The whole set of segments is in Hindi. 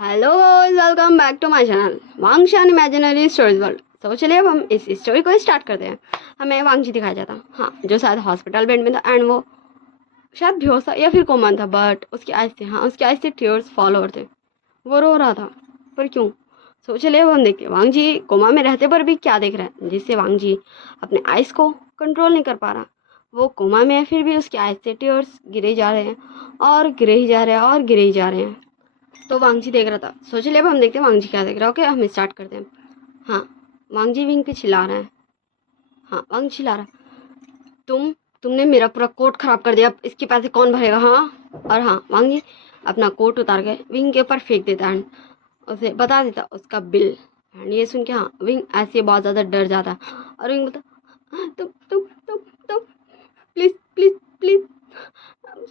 Hello welcome back to my channel Wangshan imaginary stories world. तो चलिए अब हम इस स्टोरी को स्टार्ट करते हैं। हमें वांगजी दिखाया जाता, हाँ, जो शायद हॉस्पिटल बेड में था एंड वो शायद बेहोश था या फिर कोमा था, बट उसकी आइज से, हाँ, उसकी आइज से टीयर्स फॉल हो रहे थे। वो रो रहा था, पर क्यों? तो चलिए अब हम देखते हैं वांगजी कोमा में रहते पर भी क्या देख रहा है जिससे वांगजी अपने आइज को कंट्रोल नहीं कर पा रहा। वो कोमा में है फिर भी उसकी आइज से टीयर्स गिरे जा रहे हैं और गिरे ही जा रहे हैं और गिरे ही जा रहे हैं। तो वांगजी देख रहा था। सोच लिया अब हम देखते हैं वांगजी क्या देख रहा है। ओके, हम स्टार्ट करते हैं। हाँ, वांगजी विंग पे चिल्ला रहा है। हाँ, वांग चिल्ला रहा है, तुमने मेरा पूरा कोट खराब कर दिया, अब इसके पैसे कौन भरेगा? हाँ। और हाँ, वांगजी अपना कोट उतार के विंग के ऊपर फेंक देता है, उसे बता देता उसका बिल। एंड ये सुन के हाँ, विंग ऐसे बहुत ज़्यादा डर जाता है और विंग बोलता, तुम प्लीज़ प्लीज़ प्लीज़,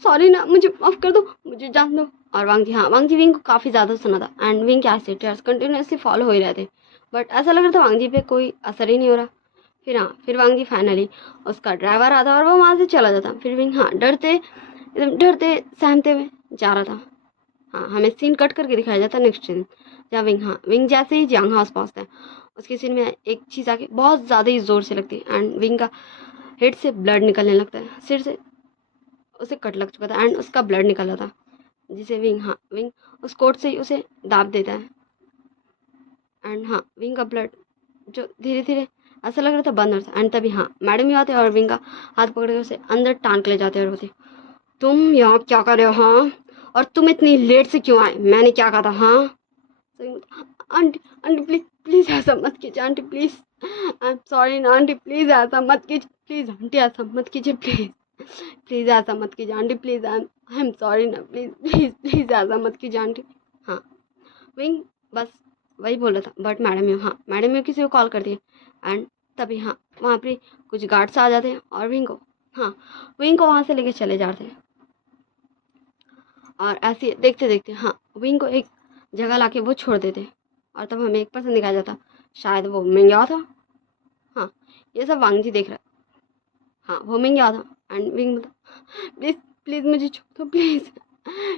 सॉरी ना, मुझे माफ़ कर दो, मुझे जान दो। और वांगजी, हाँ, वांगजी विंग को काफ़ी ज़्यादा सुना था एंड विंग के एसिड कंटिन्यूसली फॉलो हो ही रहे थे, बट ऐसा लग रहा था वांगजी पे कोई असर ही नहीं हो रहा। फिर हाँ, फिर वांगजी फाइनली उसका ड्राइवर आता और वो वहाँ से चला जाता। फिर विंग, हाँ, डरते, एकदम डरते सहमते हुए जा रहा था। हाँ, हमें सीन कट करके दिखाया जाता है नेक्स्ट सीन, जहाँ विंग, हाँ, विंग जैसे ही जियांग हाउस पहुँचता है उसके सीन में एक चीज़ आके बहुत ज़्यादा ही ज़ोर से लगती है एंड विंग का हेड से ब्लड निकलने लगता है, सिर से उसे कट लग चुका था एंड उसका ब्लड निकल रहा था, जिसे विंग, हाँ, विंग उस कोट से ही उसे दाब देता है एंड हाँ, विंग का ब्लड जो धीरे धीरे ऐसा लग रहा था बंद हो रहा था। एंड तभी हाँ, मैडम ही आते और विंग का हाथ पकड़ के उसे अंदर टांग के ले जाते और बोलते, तुम यहाँ क्या कर रहे हो? हाँ, और तुम इतनी लेट से क्यों आए? मैंने क्या कहा था? हाँ। तो विंग बोलता, आंटी आंटी प्लीज प्लीज ऐसा मत कीजिए aunty, please, I am sorry ना आंटी, प्लीज ऐसा मत कीजिए, प्लीज आंटी ऐसा मत कीजिए, प्लीज प्लीज ऐसा मत कीजिए aunty, please, I am sorry ना, प्लीज प्लीज प्लीज ऐसा मत कीजिए आंटी। हाँ, विंग बस वही बोल रहा था, बट मैडम यू, हाँ, मैडम यू किसी को कॉल कर दिए एंड तभी हाँ, वहाँ पे कुछ गार्ड्स आ जाते हैं और विंग को, हाँ, विंग को वहाँ से लेके चले जाते हैं। और ऐसे देखते देखते हाँ, विंग को एक जगह लाके वो छोड़ देते और तब हमें एक पर्सन दिखाया जाता, शायद वो मिंग्या था। हाँ, ये सब वांगजी देख रहा है। हाँ, वो मिंग्या था एंड विंग बोलता, प्लीज़ प्लीज़ मुझे छोड़ दो, प्लीज़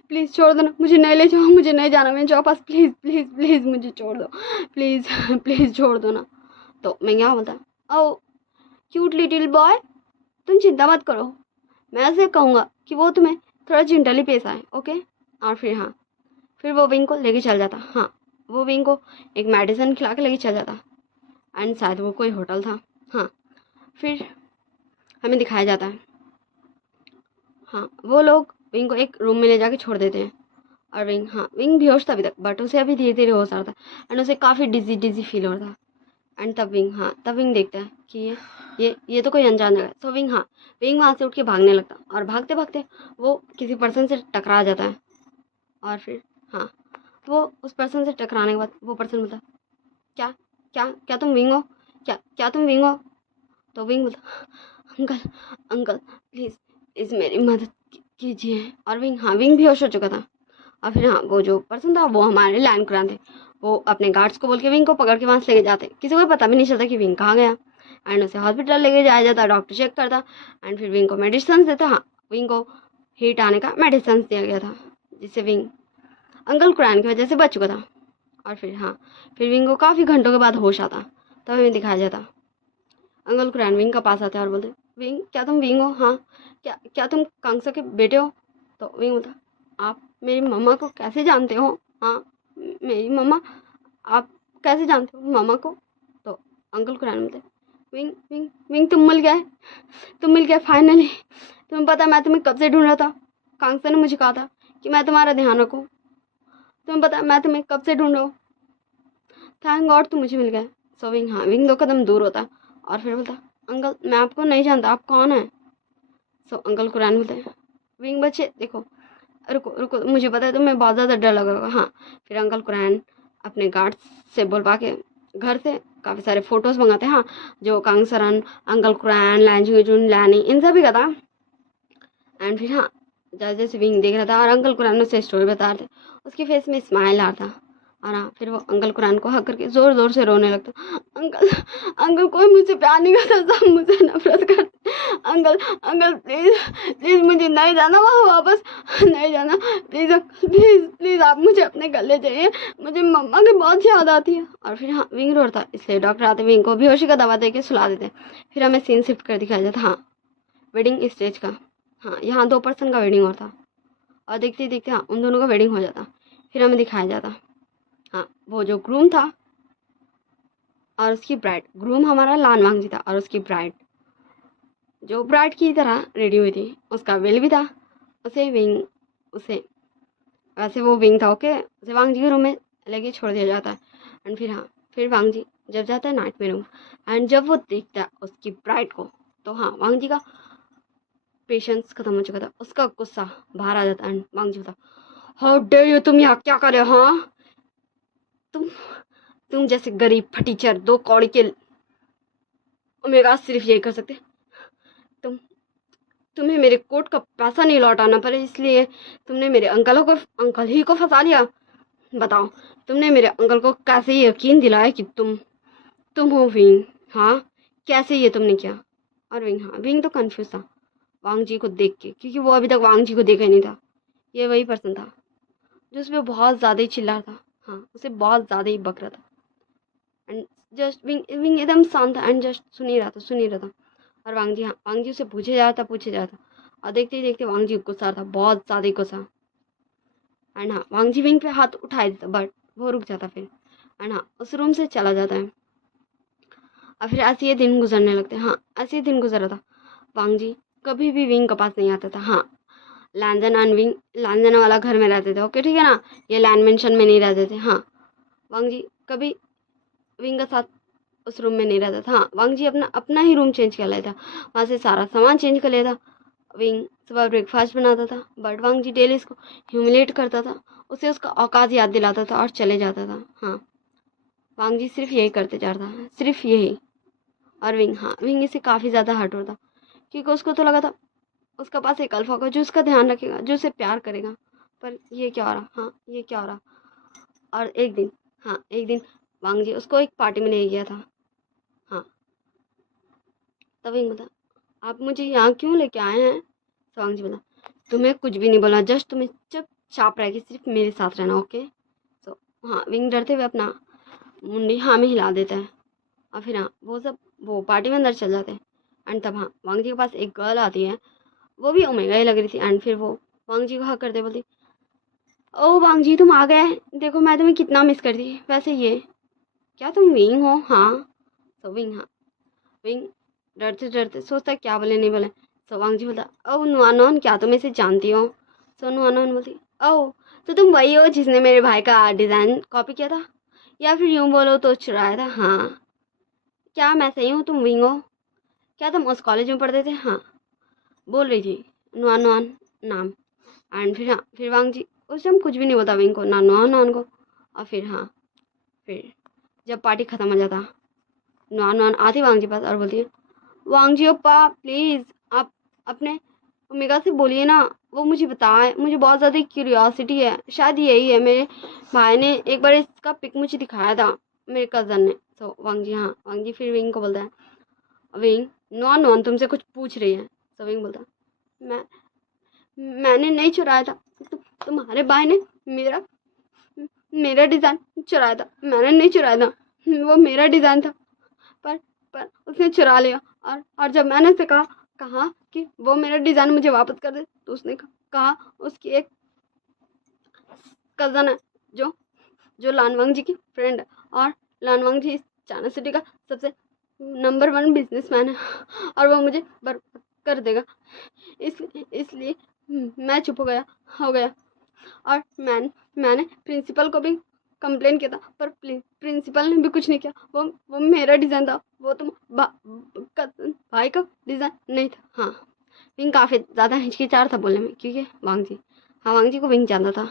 प्लीज़ छोड़ दो ना, मुझे नहीं ले जाओ, मुझे नहीं जाना मेरे जाओ पास, प्लीज़ प्लीज़ प्लीज़ मुझे छोड़ दो, प्लीज़ प्लीज़ छोड़ दो ना। तो मैं क्या बोलता, ओ क्यूट लिटिल बॉय, तुम चिंता मत करो, मैं ऐसे कहूँगा कि वो तुम्हें थोड़ा जेंटली पेश आए, ओके। और फिर हाँ, फिर वो विंग को लेके चल जाता। हाँ, वो विंग को एक मेडिसिन खिला के लेके चल जाता एंड शायद वो कोई होटल था। हाँ, फिर हमें दिखाया जाता है, हाँ, वो लोग विंग को एक रूम में ले जाके छोड़ देते हैं और विंग, हाँ, विंग बेहोश था अभी तक, बट उसे अभी धीरे धीरे होश आ रहा था एंड उसे काफ़ी डिजी डिजी फील हो रहा था। एंड तब विंग, हाँ, तब विंग देखता है कि ये तो कोई अनजान जगह है। सो विंग, हाँ, विंग वहाँ से उठ के भागने लगता और भागते भागते वो किसी पर्सन से टकरा जाता है और फिर हाँ, वो उस पर्सन से टकराने के बाद वो पर्सन बोलता, क्या क्या क्या तुम विंग हो? क्या क्या तुम विंग हो? तो विंग बोलता, अंकल अंकल प्लीज़ प्लीज़ मेरी मदद कीजिए। और विंग, हाँ, विंग बेहोश हो चुका था। और फिर हाँ, वो जो पर्सन था वो हमारे लैंड क्रांत थे, वो अपने गार्ड्स को बोल के विंग को पकड़ के वहाँ से लेके जाते, किसी को पता भी नहीं चलता कि विंग कहाँ गया एंड उसे हॉस्पिटल लेके जाया जाता, डॉक्टर चेक करता एंड फिर विंग को मेडिसिन देता। हाँ, विंग को हीट आने का मेडिसिन दिया गया था जिससे विंग अंकल क्रैन की वजह से बच चुका था। और फिर हाँ, फिर विंग को काफ़ी घंटों के बाद होश आता, तब हमें दिखाया जाता अंकल क्रैन विंग का पास आते हैं और बोलते, विंग, क्या तुम विंग हो? हाँ, क्या क्या तुम कांगसा के बेटे हो? तो विंग बोलता, आप मेरी मम्मा को कैसे जानते हो? हाँ, मेरी मम्मा, आप कैसे जानते हो मम्मा को? तो अंकल क्रैन बोलते, विंग विंग विंग, तुम मिल गए फाइनली। तुम्हें पता है मैं तुम्हें कब से ढूंढ रहा था, कांगसा ने मुझे कहा था कि मैं तुम्हारा ध्यान रखूँ, तुम्हें पता है मैं तुम्हें कब से ढूंढ रहा हूँ, थैंक गॉड तुम मुझे मिल गए। सो विंग, हाँ, विंग 2 कदम दूर होता और फिर बोलता, अंकल मैं आपको नहीं जानता, आप कौन है? सो अंकल कुरान बोलते हैं, विंग बच्चे देखो, रुको रुको, मुझे पता है तुम्हें बहुत ज़्यादा डर लग रहा होगा। हाँ, फिर अंकल कुरान अपने गार्ड से बुलवा के घर से काफ़ी सारे फ़ोटोज़ मंगाते हैं, हाँ, जो कांगसरन, अंकल कुरान, लैंजुन, लैनी, इन सभी का था। एंड फिर हाँ, जैसे जैसे विंग देख रहा था और अंकल कुरान उसे स्टोरी बता रहे थे, उसके फेस में स्माइल आ रहा था और हाँ फिर वो अंकल कुरान को हक करके ज़ोर ज़ोर से रोने लगता। अंकल अंकल कोई मुझसे प्यार नहीं करता, सब मुझसे नफरत करते। अंकल अंकल प्लीज़ प्लीज़ मुझे नहीं जाना वहाँ वापस, नहीं जाना प्लीज़ अंकल, प्लीज़ प्लीज़ आप मुझे अपने घर ले जाइए, मुझे मम्मा की बहुत याद आती है। और फिर हाँ विंग रोता है, इसलिए डॉक्टर आते विंग को बेहोशी का दवा दे के सुला देते हैं। फिर हमें सीन शिफ्ट कर दिखाया जाता। हाँ वेडिंग स्टेज का, हाँ यहाँ 2 पर्सन का वेडिंग होता और देखते ही देखते हाँ उन दोनों का वेडिंग हो जाता। फिर हमें दिखाया जाता हाँ वो जो ग्रूम था और उसकी ब्राइड, ग्रूम हमारा लान वांगजी था और उसकी ब्राइड जो ब्राइड की तरह रेडी हुई थी, उसका वेल भी था। उसे वैसे वो विंग था ओके, उसे वांगजी के रूम में लेके छोड़ दिया जाता है। एंड फिर हाँ फिर वांगजी जब जाता है नाइट में रूम, एंड जब वो देखता है उसकी ब्राइड को, तो हाँ वांगजी का पेशेंस खत्म हो चुका था, उसका गुस्सा बाहर आ जाता है। एंड वांगजी होता, हाउ डेयर यू, तुम यहाँ क्या कर रहे हो? हाँ तुम जैसे गरीब फटीचर 2 कौड़ी के ओमेगा सिर्फ यही कर सकते। तुम तुम्हें मेरे कोट का पैसा नहीं लौटाना पड़े, इसलिए तुमने मेरे अंकल ही को फंसा लिया। बताओ तुमने मेरे अंकल को कैसे ये यकीन दिलाया कि तुम हो विंग? हाँ कैसे ये तुमने किया? और विंग, हाँ विंग तो कंफ्यूज था वांग जी को देख के, क्योंकि वो अभी तक वांग जी को देखा ही नहीं था। ये वही पर्सन था जो उस पर बहुत ज़्यादा ही चिल्ला था, हाँ उसे बहुत ज़्यादा ही बक रहा था। एंड जस्ट विंग विंग एकदम शांत था एंड जस्ट सुन ही रहा था। और वांग जी, हाँ वांग जी उसे पूछे जा रहा था और देखते ही देखते वांग जी गुस्सा था, बहुत ज़्यादा ही गुस्सा। एंड हाँ वांग जी विंग पे हाथ उठाए देता बट वो रुक जाता फिर। एंड हाँ उस रूम से चला जाता है। और फिर ऐसे ये दिन गुजरने लगते हैं। हाँ ऐसे ही दिन गुजर रहा था। वांग जी कभी भी विंग के पास नहीं आता था। हाँ लैंजन एंड विंग लैंजन वाला घर में रहते थे ओके ठीक है ना, ये लैंड मेंशन में नहीं रहते थे। हाँ वांग जी कभी विंग के साथ उस रूम में नहीं रहता था। हाँ वांग जी अपना अपना ही रूम चेंज कर लेता, वहाँ से सारा सामान चेंज कर लेता। विंग सुबह ब्रेकफास्ट बनाता था बट वांग जी डेली इसको ह्यूमिलेट करता था, उसे उसका औकात याद दिलाता था और चले जाता था। हाँ वांग जी सिर्फ यही करते जा रहा था, सिर्फ यही। और विंग, हाँ विंग इसे काफ़ी ज़्यादा हर्ट होता, क्योंकि उसको तो लगा था उसका पास एक अल्फा होगा जो उसका ध्यान रखेगा, जो उसे प्यार करेगा। पर ये क्या हो रहा, हाँ ये क्या हो रहा। और एक दिन वांग जी उसको एक पार्टी में ले गया था। हाँ तब विंग बता, आप मुझे यहाँ क्यों लेके आए हैं? तो वांग जी बता, तुम्हें कुछ भी नहीं बोला, जस्ट तुम्हें चुपचाप रह के सिर्फ मेरे साथ रहना ओके। तो हाँ विंग डरते हुए अपना मुंडी हाँ में हिला देता है। और फिर हाँ वो पार्टी में अंदर चल जाते हैं। एंड तब हाँ वांग जी के पास एक गर्ल आती है, वो भी ओमेगा ही लग रही थी। एंड फिर वो वांग जी को हक करते बोलती, ओ वांग जी तुम आ गए, देखो मैं तुम्हें कितना मिस करती। वैसे ये क्या तुम विंग हो? हाँ तो विंग, हाँ विंग डरते डरते सोचता है क्या बोले नहीं बोले। तो वांग जी बोलता, ओ नुआनोन क्या तुम इसे जानती हो? सो नुआनोन बोलती, ओ तो तुम वही हो जिसने मेरे भाई का डिज़ाइन कॉपी किया था, या फिर यूँ बोलो तो चुराया था। हाँ क्या मैं सही हूँ, तुम विंग हो? क्या तुम उस कॉलेज में पढ़ते थे? हाँ बोल रही थी नुआन नुआन नाम। एंड फिर हाँ फिर वांग जी उस टाइम कुछ भी नहीं बोलता विंग को, ना नुआन नुआन को। और फिर हाँ फिर जब पार्टी ख़त्म हो जाता, नुआन नुआन आती वांग जी पास और बोलती है, वांग जी ओप्पा प्लीज़ आप अपने ओमेगा से बोलिए ना, वो मुझे बताए, मुझे बहुत ज़्यादा क्यूरियोसिटी है। शायद यही है, मेरे भाई ने एक बार इसका पिक मुझे दिखाया था, मेरे कज़न ने। तो वांग जी, हाँ वांग जी फिर विंग को बोलता है, विंग नॉन नॉन तुमसे कुछ पूछ रही है। तो विंग बोलता, मैं मैंने नहीं चुराया था, तुम्हारे भाई ने मेरा मेरा डिज़ाइन चुराया था। मैंने नहीं चुराया था, वो मेरा डिज़ाइन था, पर पर उसने चुरा लिया। और जब मैंने उसे कहा कि वो मेरा डिज़ाइन मुझे वापस कर दे, तो उसने कहा उसकी एक कज़न है जो जो लानवांग जी की फ्रेंड है, और लानवांग जी इस चाइना सिटी का सबसे नंबर 1 बिजनेसमैन है, और वो मुझे बर्बाद कर देगा। इसलिए मैं चुप हो गया और मैंने प्रिंसिपल को भी कंप्लेन किया था, पर प्रिंसिपल ने भी कुछ नहीं किया। वो मेरा डिज़ाइन था, वो तुम भाई का डिज़ाइन नहीं था। हाँ विंग काफ़ी ज़्यादा हिचकिचा था बोलने में, क्योंकि वांग जी, हाँ वांग जी को विंग जानता था।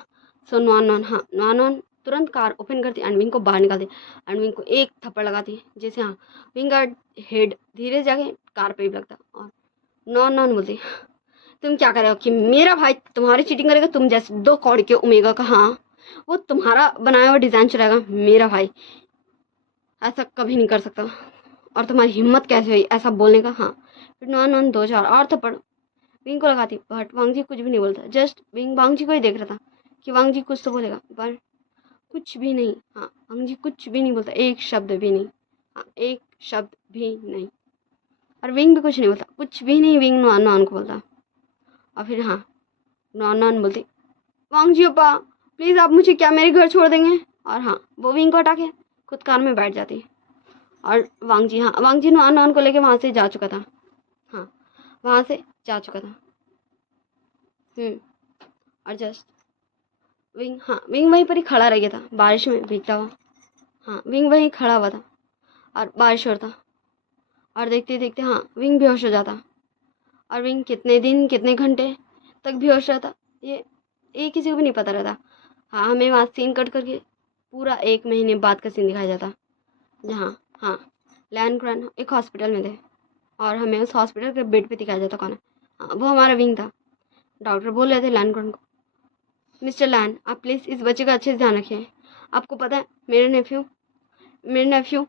सो नुआन तुरंत कार ओपन करती एंड विंग को बाहर निकालती एंड विंग को एक थप्पड़ लगाती, जैसे हाँ विंग का हेड धीरे जाके कार पे भी लगता। और नॉन बोलती, तुम क्या कर रहे हो कि मेरा भाई तुम्हारी चीटिंग करेगा? तुम जैसे 2 कौड़ी के ओमेगा का, हाँ वो तुम्हारा बनाया हुआ डिज़ाइन चुराएगा। मेरा भाई ऐसा कभी नहीं कर सकता। और तुम्हारी हिम्मत कैसे हुई ऐसा बोलने का? हाँ, फिर नॉन नॉन 2 4 और थप्पड़ विंग को लगाती, बट वांग जी कुछ भी नहीं बोलता। जस्ट विंग वांग जी को ही देख रहा था कि वांग जी कुछ तो बोलेगा, पर कुछ भी नहीं। हाँ, वांग जी कुछ भी नहीं बोलता, एक शब्द भी नहीं। हाँ, एक शब्द भी नहीं। और विंग भी कुछ नहीं बोलता, कुछ भी नहीं। विंग नॉन नॉन को बोलता, और फिर हाँ, नॉन नॉन बोलती, वांग जी अपा प्लीज़ आप मुझे क्या मेरे घर छोड़ देंगे? और हाँ, वो विंग को हटा के खुद कार में बैठ जाती। और वांग जी, हाँ, वांग जी नॉन नॉन को लेके वहाँ से जा चुका था। हाँ, वहाँ से जा चुका था। और जस्ट विंग, हाँ, विंग वहीं पर ही खड़ा रह गया था, बारिश में भीगता हुआ। हाँ, विंग वहीं खड़ा हुआ था और बारिश हो रहा था। और देखते देखते हाँ, विंग बेहोश हो जाता। और विंग कितने दिन कितने घंटे तक बेहोश रहता, ये किसी को भी नहीं पता रहता। हाँ, हमें वहाँ सीन कट करके पूरा 1 महीने बाद का सीन दिखाया जाता, जहाँ हाँ, लैन क्रैन एक हॉस्पिटल में थे और हमें उस हॉस्पिटल के बेड पे दिखाया जाता। कौन है? हाँ, वो हमारा विंग था। डॉक्टर बोल रहे थे लैन क्रैन को, मिस्टर लैन आप प्लीज़ इस बच्चे का अच्छे से ध्यान रखिए। आपको पता है मेरे नेफ्यू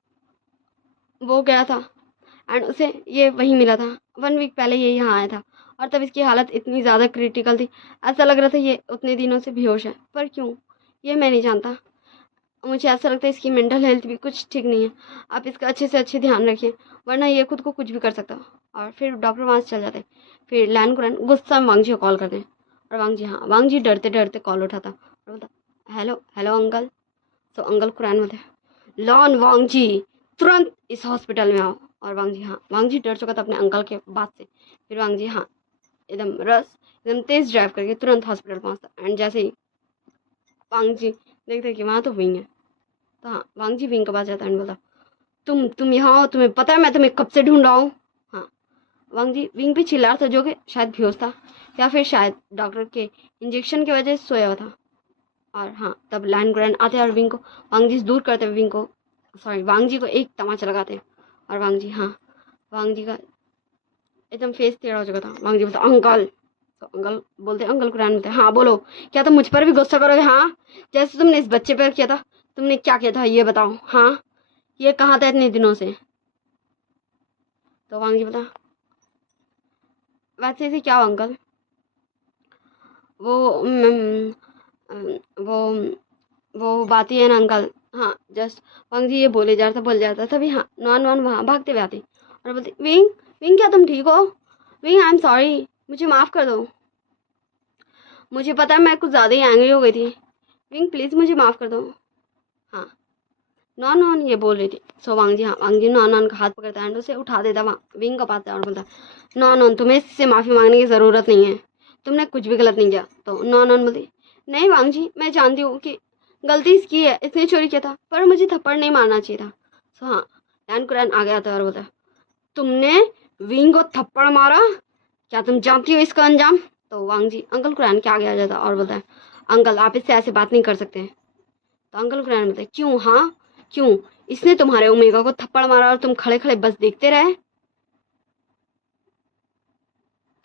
वो गया था एंड उसे ये वहीं मिला था। 1 वीक पहले ये यहाँ आया था और तब इसकी हालत इतनी ज़्यादा क्रिटिकल थी, ऐसा लग रहा था ये उतने दिनों से बेहोश है। पर क्यों, ये मैं नहीं जानता। मुझे ऐसा लगता है इसकी मेंटल हेल्थ भी कुछ ठीक नहीं है। आप इसका अच्छे से अच्छे ध्यान रखिए, वरना ये खुद को कुछ भी कर सकता। और फिर डॉक्टर वहाँ से चल जाते। फिर लैन कुरैन गुस्सा में वांग जी को कॉल करते हैं और वांग जी, हाँ, वांग जी डरते डरते कॉल उठाता और बोलता, हेलो हेलो अंकल। तो अंकल कुरैन बोलते, लॉन वांग जी तुरंत इस हॉस्पिटल में आओ। और वांग जी, हाँ, वांग जी डर चुका था अपने अंकल के बात से। फिर वांग जी, हाँ, एकदम तेज ड्राइव करके तुरंत हॉस्पिटल पहुँचता। एंड जैसे ही वांग जी देखते कि वहाँ तो विंग है, तो हाँ, वांग जी विंग के पास जाता है एंड बोलता, तुम यहाँ हो, तुम्हें पता है मैं तुम्हें कब से ढूंढ रहा हूँ। हाँ, वांग जी विंग पे चिल्ला रहा था, जो कि शायद बेहोश था या फिर शायद डॉक्टर के इंजेक्शन की वजह से सोया हुआ था। और हाँ, तब लैन ग्रैंड आते हैं और विंग को वांग जी से दूर करते हुए वांग जी को एक तमाचा लगाते हैं। और वांग जी, हाँ, वांग जी का एकदम फेस टेढ़ा हो चुका था। वांग जी बोलते, अंकल। तो अंकल बोलते, अंकल कुरैन बोलते, हाँ बोलो, क्या तुम मुझ पर भी गुस्सा करोगे? हाँ, जैसे तुमने इस बच्चे पर किया था। तुमने क्या किया था ये बताओ? हाँ, ये कहाँ था इतने दिनों से? तो वांग जी बता, वैसे क्या हो अंकल? वो वो वो बात ही है ना अंकल। हाँ, जस्ट वांग जी ये बोले जा रहा था तभी हाँ, नॉन वन वहाँ भागते हुए आती और बोलती, विंग विंग क्या तुम ठीक हो? विंग आई एम सॉरी, मुझे माफ़ कर दो। मुझे पता है मैं कुछ ज़्यादा ही एंग्री हो गई थी। विंग प्लीज़ मुझे माफ़ कर दो। हाँ, नॉन नॉन ये बोल रही थी। सो वांग जी, हाँ, वांग जी नॉन नॉन का हाथ पकड़ता है एंड उसे उठा देता वहाँ विंग का पास और बोलता, नॉन नॉन तुम्हें इससे माफ़ी मांगने की ज़रूरत नहीं है, तुमने कुछ भी गलत नहीं किया। तो नॉन नॉन बोलती, नहीं वांग जी, मैं जानती हूँ कि गलती इसकी है, इसने चोरी किया था, पर मुझे थप्पड़ नहीं मारना चाहिए था। सो हाँ, लैन कुरैन आ गया था और बोलता, तुमने विंग को थप्पड़ मारा, क्या तुम जानती हो इसका अंजाम? तो वांग जी अंकल कुरैन के आगे आ जाता और बोलता है, अंकल आप इससे ऐसे बात नहीं कर सकते। तो अंकल कुरैन बोलते, क्यों? हाँ क्यों, इसने तुम्हारे ओमेगा को थप्पड़ मारा और तुम खड़े खड़े बस देखते रहे?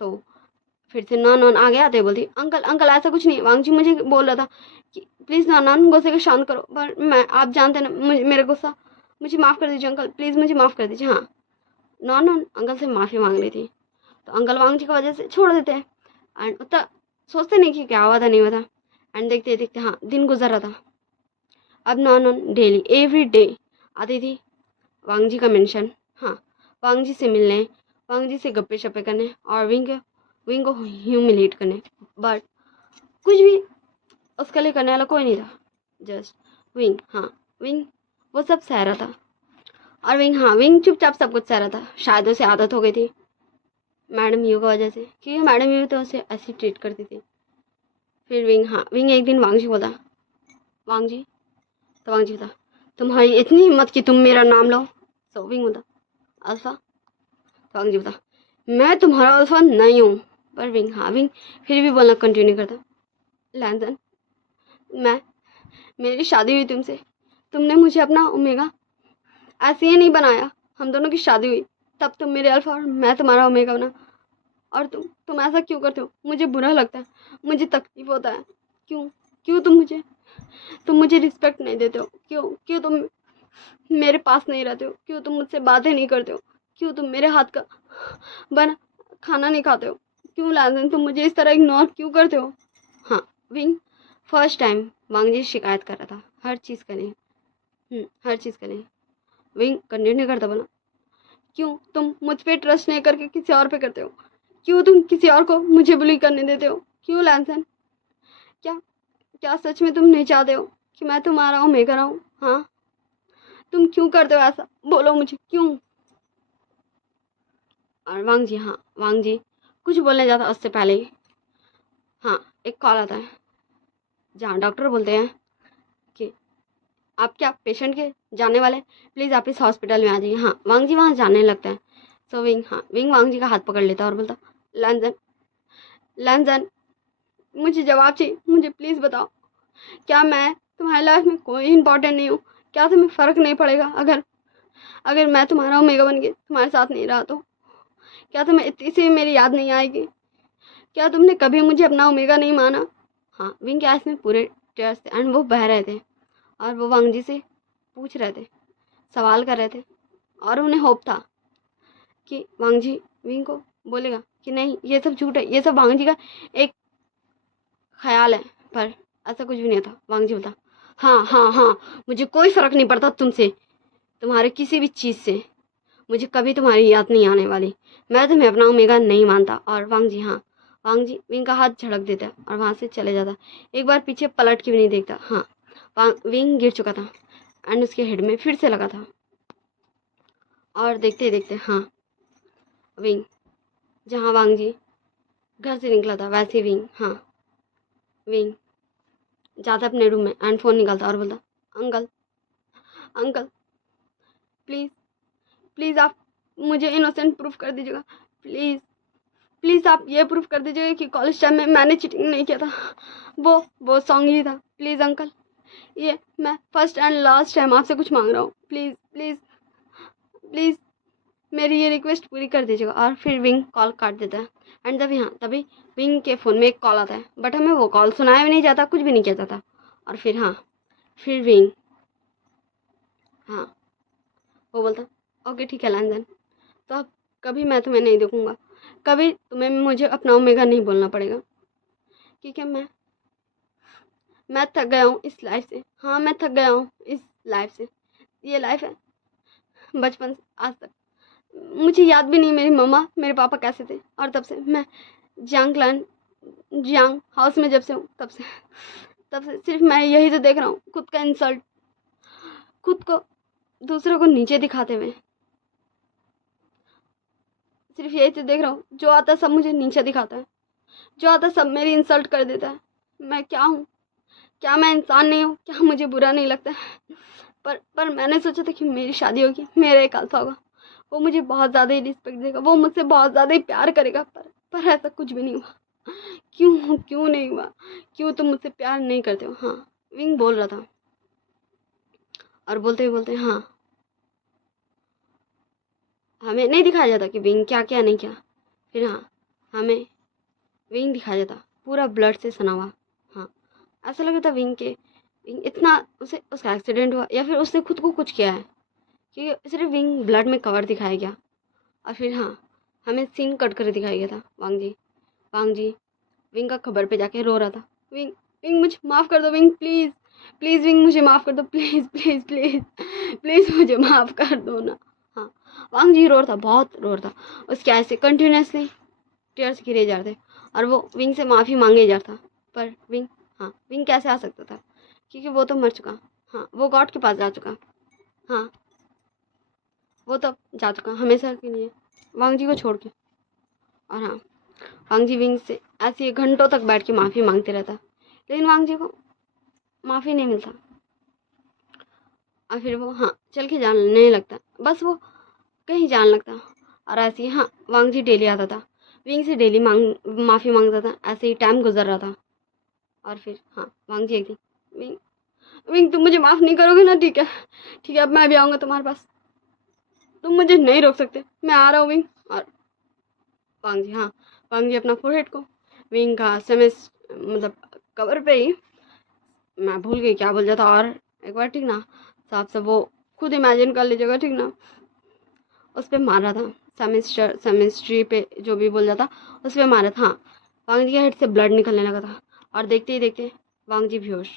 तो फिर से नॉन नॉन आ गया तो बोलती, अंकल अंकल ऐसा कुछ नहीं, वांग जी मुझे बोल रहा था कि प्लीज़ नॉन नॉन गुस्से को शांत करो, पर मैं, आप जानते हैं ना मेरा गुस्सा, मुझे माफ़ कर दीजिए अंकल, प्लीज़ मुझे माफ़ कर दीजिए। हाँ, नॉन नॉन अंकल से माफ़ी मांग रही थी। तो अंकल वांग जी की वजह से छोड़ देते हैं एंड उतना सोचते नहीं कि क्या हुआ था नहीं हुआ था। एंड देखते देखते हाँ, दिन गुजर रहा था। अब non non daily every day आती थी वांग जी का मेंशन, हाँ, वांग जी से मिलने, वांग जी से गप्पे शप्पे करने और विंग को ह्यूमिलेट करने। बट कुछ भी उसके लिए करने वाला कोई नहीं था, जस्ट विंग। हाँ, विंग वो सब सह रहा था और विंग, हाँ, विंग चुपचाप सब कुछ सह रहा था। शायद उसे आदत हो गई थी मैडम यू की वजह से, क्योंकि मैडम यू तो उसे ऐसी ट्रीट करती थी। फिर विंग, हाँ, विंग एक दिन वांग जी बोला, वांग जी, तो वांग जी बता, तुम्हारी इतनी हिम्मत कि तुम मेरा नाम लो? सो विंग बोला, अल्फा। तो वांग जी बता, मैं तुम्हारा अल्फा नहीं हूँ। पर विंग, हाँ, विंग फिर भी बोलना कंटिन्यू करता, लैंसन, मैं, मेरी शादी हुई तुमसे, तुमने मुझे अपना ओमेगा ऐसे ही नहीं बनाया। हम दोनों की शादी हुई तब तुम मेरे अल्फा और मैं तुम्हारा ओमेगा बना। और तुम ऐसा क्यों करते हो? मुझे बुरा लगता है, मुझे तकलीफ होता है। क्यों क्यों तुम मुझे तुम मुझे रिस्पेक्ट नहीं देते हो, क्यों क्यों तुम मेरे पास नहीं रहते हो, क्यों तुम मुझसे बातें नहीं करते हो, क्यों तुम मेरे हाथ का बना खाना नहीं खाते हो, क्यों लैंसन तुम मुझे इस तरह इग्नोर क्यों करते हो। हाँ, विंग फर्स्ट टाइम वांगजी शिकायत कर रहा था हर चीज़ के लिए, हर चीज़ के लिए। विंग कंटिन्यू करता बोला, क्यों तुम मुझ पे ट्रस्ट नहीं करके किसी और पे करते हो, क्यों तुम किसी और को मुझे बुली करने देते हो, क्यों लैंसन, क्या क्या सच में तुम नहीं चाहते हो कि मैं तुम्हारा ओमेगा रहूं। हाँ, तुम क्यों करते हो ऐसा, बोलो मुझे क्यों। और वांग जी कुछ बोलने जाता उससे पहले ही हाँ एक कॉल आता है जहाँ डॉक्टर बोलते हैं कि आप क्या पेशेंट के जानने वाले, प्लीज़ आप इस हॉस्पिटल में आ जाइए। हाँ, वांग जी वहाँ जानने लगता है। सो विंग वांग जी का हाथ पकड़ लेता है और बोलता, लैंसन लैंसन मुझे जवाब चाहिए, मुझे प्लीज़ बताओ, क्या मैं तुम्हारी लाइफ में कोई इंपॉर्टेंट नहीं हूँ, क्या तुम्हें फ़र्क नहीं पड़ेगा अगर अगर मैं तुम्हारा ओमेगा बन के तुम्हारे साथ नहीं रहा तो, क्या तुम्हें इतनी सी मेरी याद नहीं आएगी, क्या तुमने कभी मुझे अपना ओमेगा नहीं माना। हाँ, विंग के आइस में पूरे टीयर्स थे एंड वो बह रहे थे और वो वांग जी से पूछ रहे थे, सवाल कर रहे थे और उन्हें होप था कि वांग जी विंग को बोलेगा कि नहीं ये सब झूठ है, ये सब वांग जी का एक ख्याल है। पर ऐसा कुछ भी नहीं था। वांग जी बोलता, हाँ हाँ हाँ, मुझे कोई फ़र्क नहीं पड़ता तुमसे, तुम्हारे किसी भी चीज़ से, मुझे कभी तुम्हारी याद नहीं आने वाली, मैं तुम्हें अपना ओमेगा नहीं मानता। और वांग जी विंग का हाथ झड़क देता है और वहाँ से चले जाता, एक बार पीछे पलट के भी नहीं देखता। हाँ, विंग गिर चुका था एंड उसके हेड में फिर से लगा था और देखते ही देखते हाँ विंग जहाँ वांग जी घर से निकला था वैसे विंग जाता अपने रूम में एंड फ़ोन निकालता और बोलता, अंकल अंकल प्लीज़ प्लीज़ आप मुझे इनोसेंट प्रूफ कर दीजिएगा, प्लीज़ प्लीज़ आप ये प्रूफ कर दीजिएगा कि कॉलेज टाइम में मैंने चीटिंग नहीं किया था, वो सॉन्ग ही था। प्लीज़ अंकल, ये मैं फर्स्ट एंड लास्ट टाइम आपसे कुछ मांग रहा हूँ, प्लीज़ प्लीज़ प्लीज़ मेरी ये रिक्वेस्ट पूरी कर दीजिएगा। और फिर विंग कॉल काट देता है एंड तभी विंग के फ़ोन में एक कॉल आता है, बट हमें वो कॉल सुनाया भी नहीं जाता, कुछ भी नहीं किया जाता। और फिर विंग वो बोलता, ओके ठीक है लैंसन, तो अब कभी मैं तुम्हें नहीं देखूंगा, कभी तुम्हें मुझे अपना ओमेगा नहीं बोलना पड़ेगा, क्योंकि मैं थक गया हूँ इस लाइफ से। हाँ, मैं थक गया हूँ इस लाइफ से। ये लाइफ है बचपन से आज तक, मुझे याद भी नहीं मेरी मम्मा मेरे पापा कैसे थे, और तब से मैं जियांग हाउस में जब से हूँ तब से सिर्फ मैं यही तो देख रहा हूँ, खुद का इंसल्ट, खुद को दूसरों को नीचे दिखाते हुए, सिर्फ यही तो देख रहा हूँ। जो आता सब मुझे नीचे दिखाता है, जो आता सब मेरी इंसल्ट कर देता है। मैं क्या हूँ, क्या मैं इंसान नहीं हूँ, क्या मुझे बुरा नहीं लगता है। पर मैंने सोचा था कि मेरी शादी होगी, मेरा एक अल्फा होगा, वो मुझे बहुत ज़्यादा ही रिस्पेक्ट देगा, वो मुझसे बहुत ज़्यादा ही प्यार करेगा। पर ऐसा कुछ भी नहीं हुआ। क्यों नहीं हुआ, क्यों तुम मुझसे प्यार नहीं करते हो। हाँ, विंग बोल रहा था और बोलते ही बोलते हमें नहीं दिखाया जाता कि विंग क्या क्या नहीं किया। फिर हमें विंग दिखाया जाता पूरा ब्लड से सना हुआ। हाँ, ऐसा लग रहा था विंग इतना उसका एक्सीडेंट हुआ या फिर उसने खुद को कुछ किया है, क्योंकि सिर्फ विंग ब्लड में कवर दिखाया गया। और फिर हमें सीन कट कर दिखाया गया था। वांग जी विंग का खबर पे जाके रो रहा था, विंग विंग मुझे माफ़ कर दो, विंग प्लीज़ प्लीज़ विंग मुझे माफ़ कर दो, प्लीज़ प्लीज़ प्लीज़ प्लीज़ मुझे माफ़ कर दो ना। हाँ, वांग जी रो रहा था, बहुत रो रहा था, उसके ऐसे कंटिन्यूसली टीयर्स गिरे जा रहे थे और वो विंग से माफ़ी मांगे जा रहा था। पर विंग कैसे आ सकता था, क्योंकि वो तो मर चुका। हाँ, वो गॉड के पास जा चुका। हाँ, वो तो जा चुका हमेशा के लिए वांग जी को छोड़ के। और वांग जी विंग से ऐसे घंटों तक बैठ के माफ़ी मांगते रहता, लेकिन वांग जी को माफ़ी नहीं मिलता। और फिर वो चल के जाने लगता, बस वो कहीं जाने लगता। और ऐसे ही वांग जी डेली आता था, विंग से डेली माफ़ी मांगता था। ऐसे ही टाइम गुजर रहा था। और फिर वांग जी एक दिन, विंग विंग तुम मुझे माफ़ नहीं करोगे ना, ठीक है अब मैं भी आऊँगा तुम्हारे पास, तुम मुझे नहीं रोक सकते, मैं आ रहा हूँ विंग। और वांग जी अपना फोरहेड को विंग का मतलब कवर पे ही मैं भूल गई क्या बोल जाता, और एक बार ठीक ना, साहब सब वो खुद इमेजिन कर लीजिएगा ठीक ना। उस पर मारा था, सेमेस्ट्री पे जो भी बोल जाता उस पर मारा था। हाँ, वांग जी के हेड से ब्लड निकलने लगा था, और देखते ही देखते वांग जी बेहोश।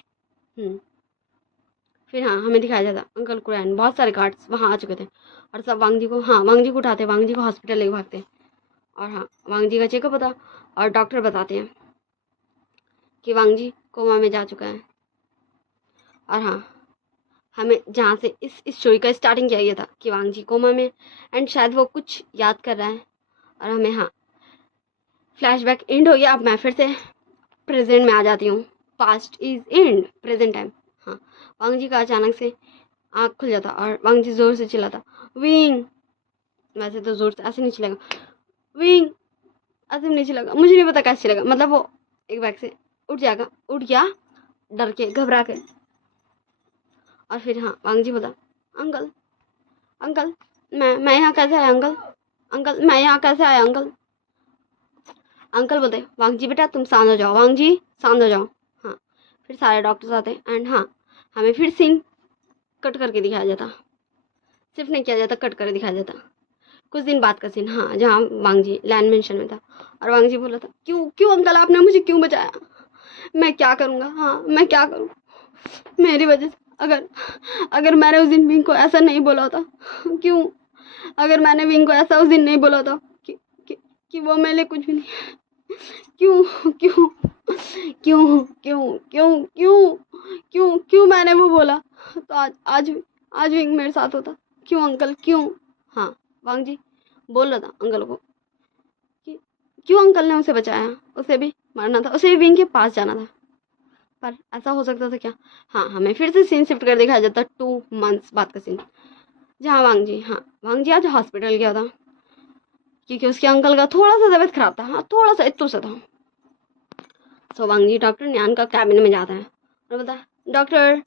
फिर हाँ, हमें दिखाया जाता अंकल कुरैन, बहुत सारे गार्ड्स वहाँ आ चुके थे, और सब वांग जी को, हाँ वांग जी को उठाते, वांग जी को हॉस्पिटल लेके भागते, और हाँ वांग जी का चेकअप होता, और डॉक्टर बताते हैं कि वांग जी कोमा में जा चुका है। और हाँ, हमें जहाँ से इस स्टोरी का स्टार्टिंग किया गया था कि वांग जी कोमा में, एंड शायद वो कुछ याद कर रहा है, और हमें हाँ फ्लैशबैक एंड हो गया। अब मैं फिर से प्रेजेंट में आ जाती हूँ, past is and, present time. हाँ, वांग जी का अचानक से आँख खुल जाता, और वांग जी जोर से चिल्लाता विंग। वैसे तो जोर से ऐसे नहीं चिल्लेगा, विंग ऐसे नहीं चिल्लेगा, मुझे नहीं पता कैसे चिल्लेगा, मतलब वो एक बैग से उठ जाएगा, उठ गया डर के घबरा के। और फिर हाँ वांग जी बोला अंकल अंकल मैं यहाँ कैसे आया अंकल, अंकल मैं यहाँ कैसे आया अंकल। अंकल बोलते वांग जी बेटा तुम शांत हो जाओ, वांग जी शांत हो जाओ। हाँ, फिर सारे डॉक्टर्स आते एंड हाँ हमें फिर सीन कट करके दिखाया जाता, सिर्फ नहीं किया जाता, कट करके दिखाया जाता। कुछ दिन बाद का सीन, हाँ जहाँ वांग जी लैंड मेंशन में था, और वांग जी बोला था क्यों क्यों अंकल आपने मुझे क्यों बचाया, मैं क्या करूँगा, हाँ मैं क्या करूँ, मेरी वजह से, अगर अगर मैंने उस दिन विंग को ऐसा नहीं बोला था, क्यों, अगर मैंने विंग को ऐसा उस दिन नहीं बोला था कि वो मेरे लिए कुछ भी नहीं, क्यों क्यों क्यों क्यों क्यों क्यों क्यों क्यों मैंने वो बोला, तो आज विंग मेरे साथ होता, क्यों अंकल क्यों। हाँ वांग जी बोल रहा था अंकल को कि क्यों अंकल ने उसे बचाया, उसे भी मरना था, उसे भी विंग के पास जाना था, पर ऐसा हो सकता था क्या। हाँ, हमें फिर से सीन शिफ्ट कर दिखाया जाता 2 मंथ्स बाद का सीन, जहाँ वांग जी आज हॉस्पिटल गया था, क्योंकि उसके अंकल का थोड़ा सा तबीयत खराब था, हाँ थोड़ा सा, इतना सा था। सो वांग जी डॉक्टर न्यान का कैबिन में जाता है और बोलता है डॉक्टर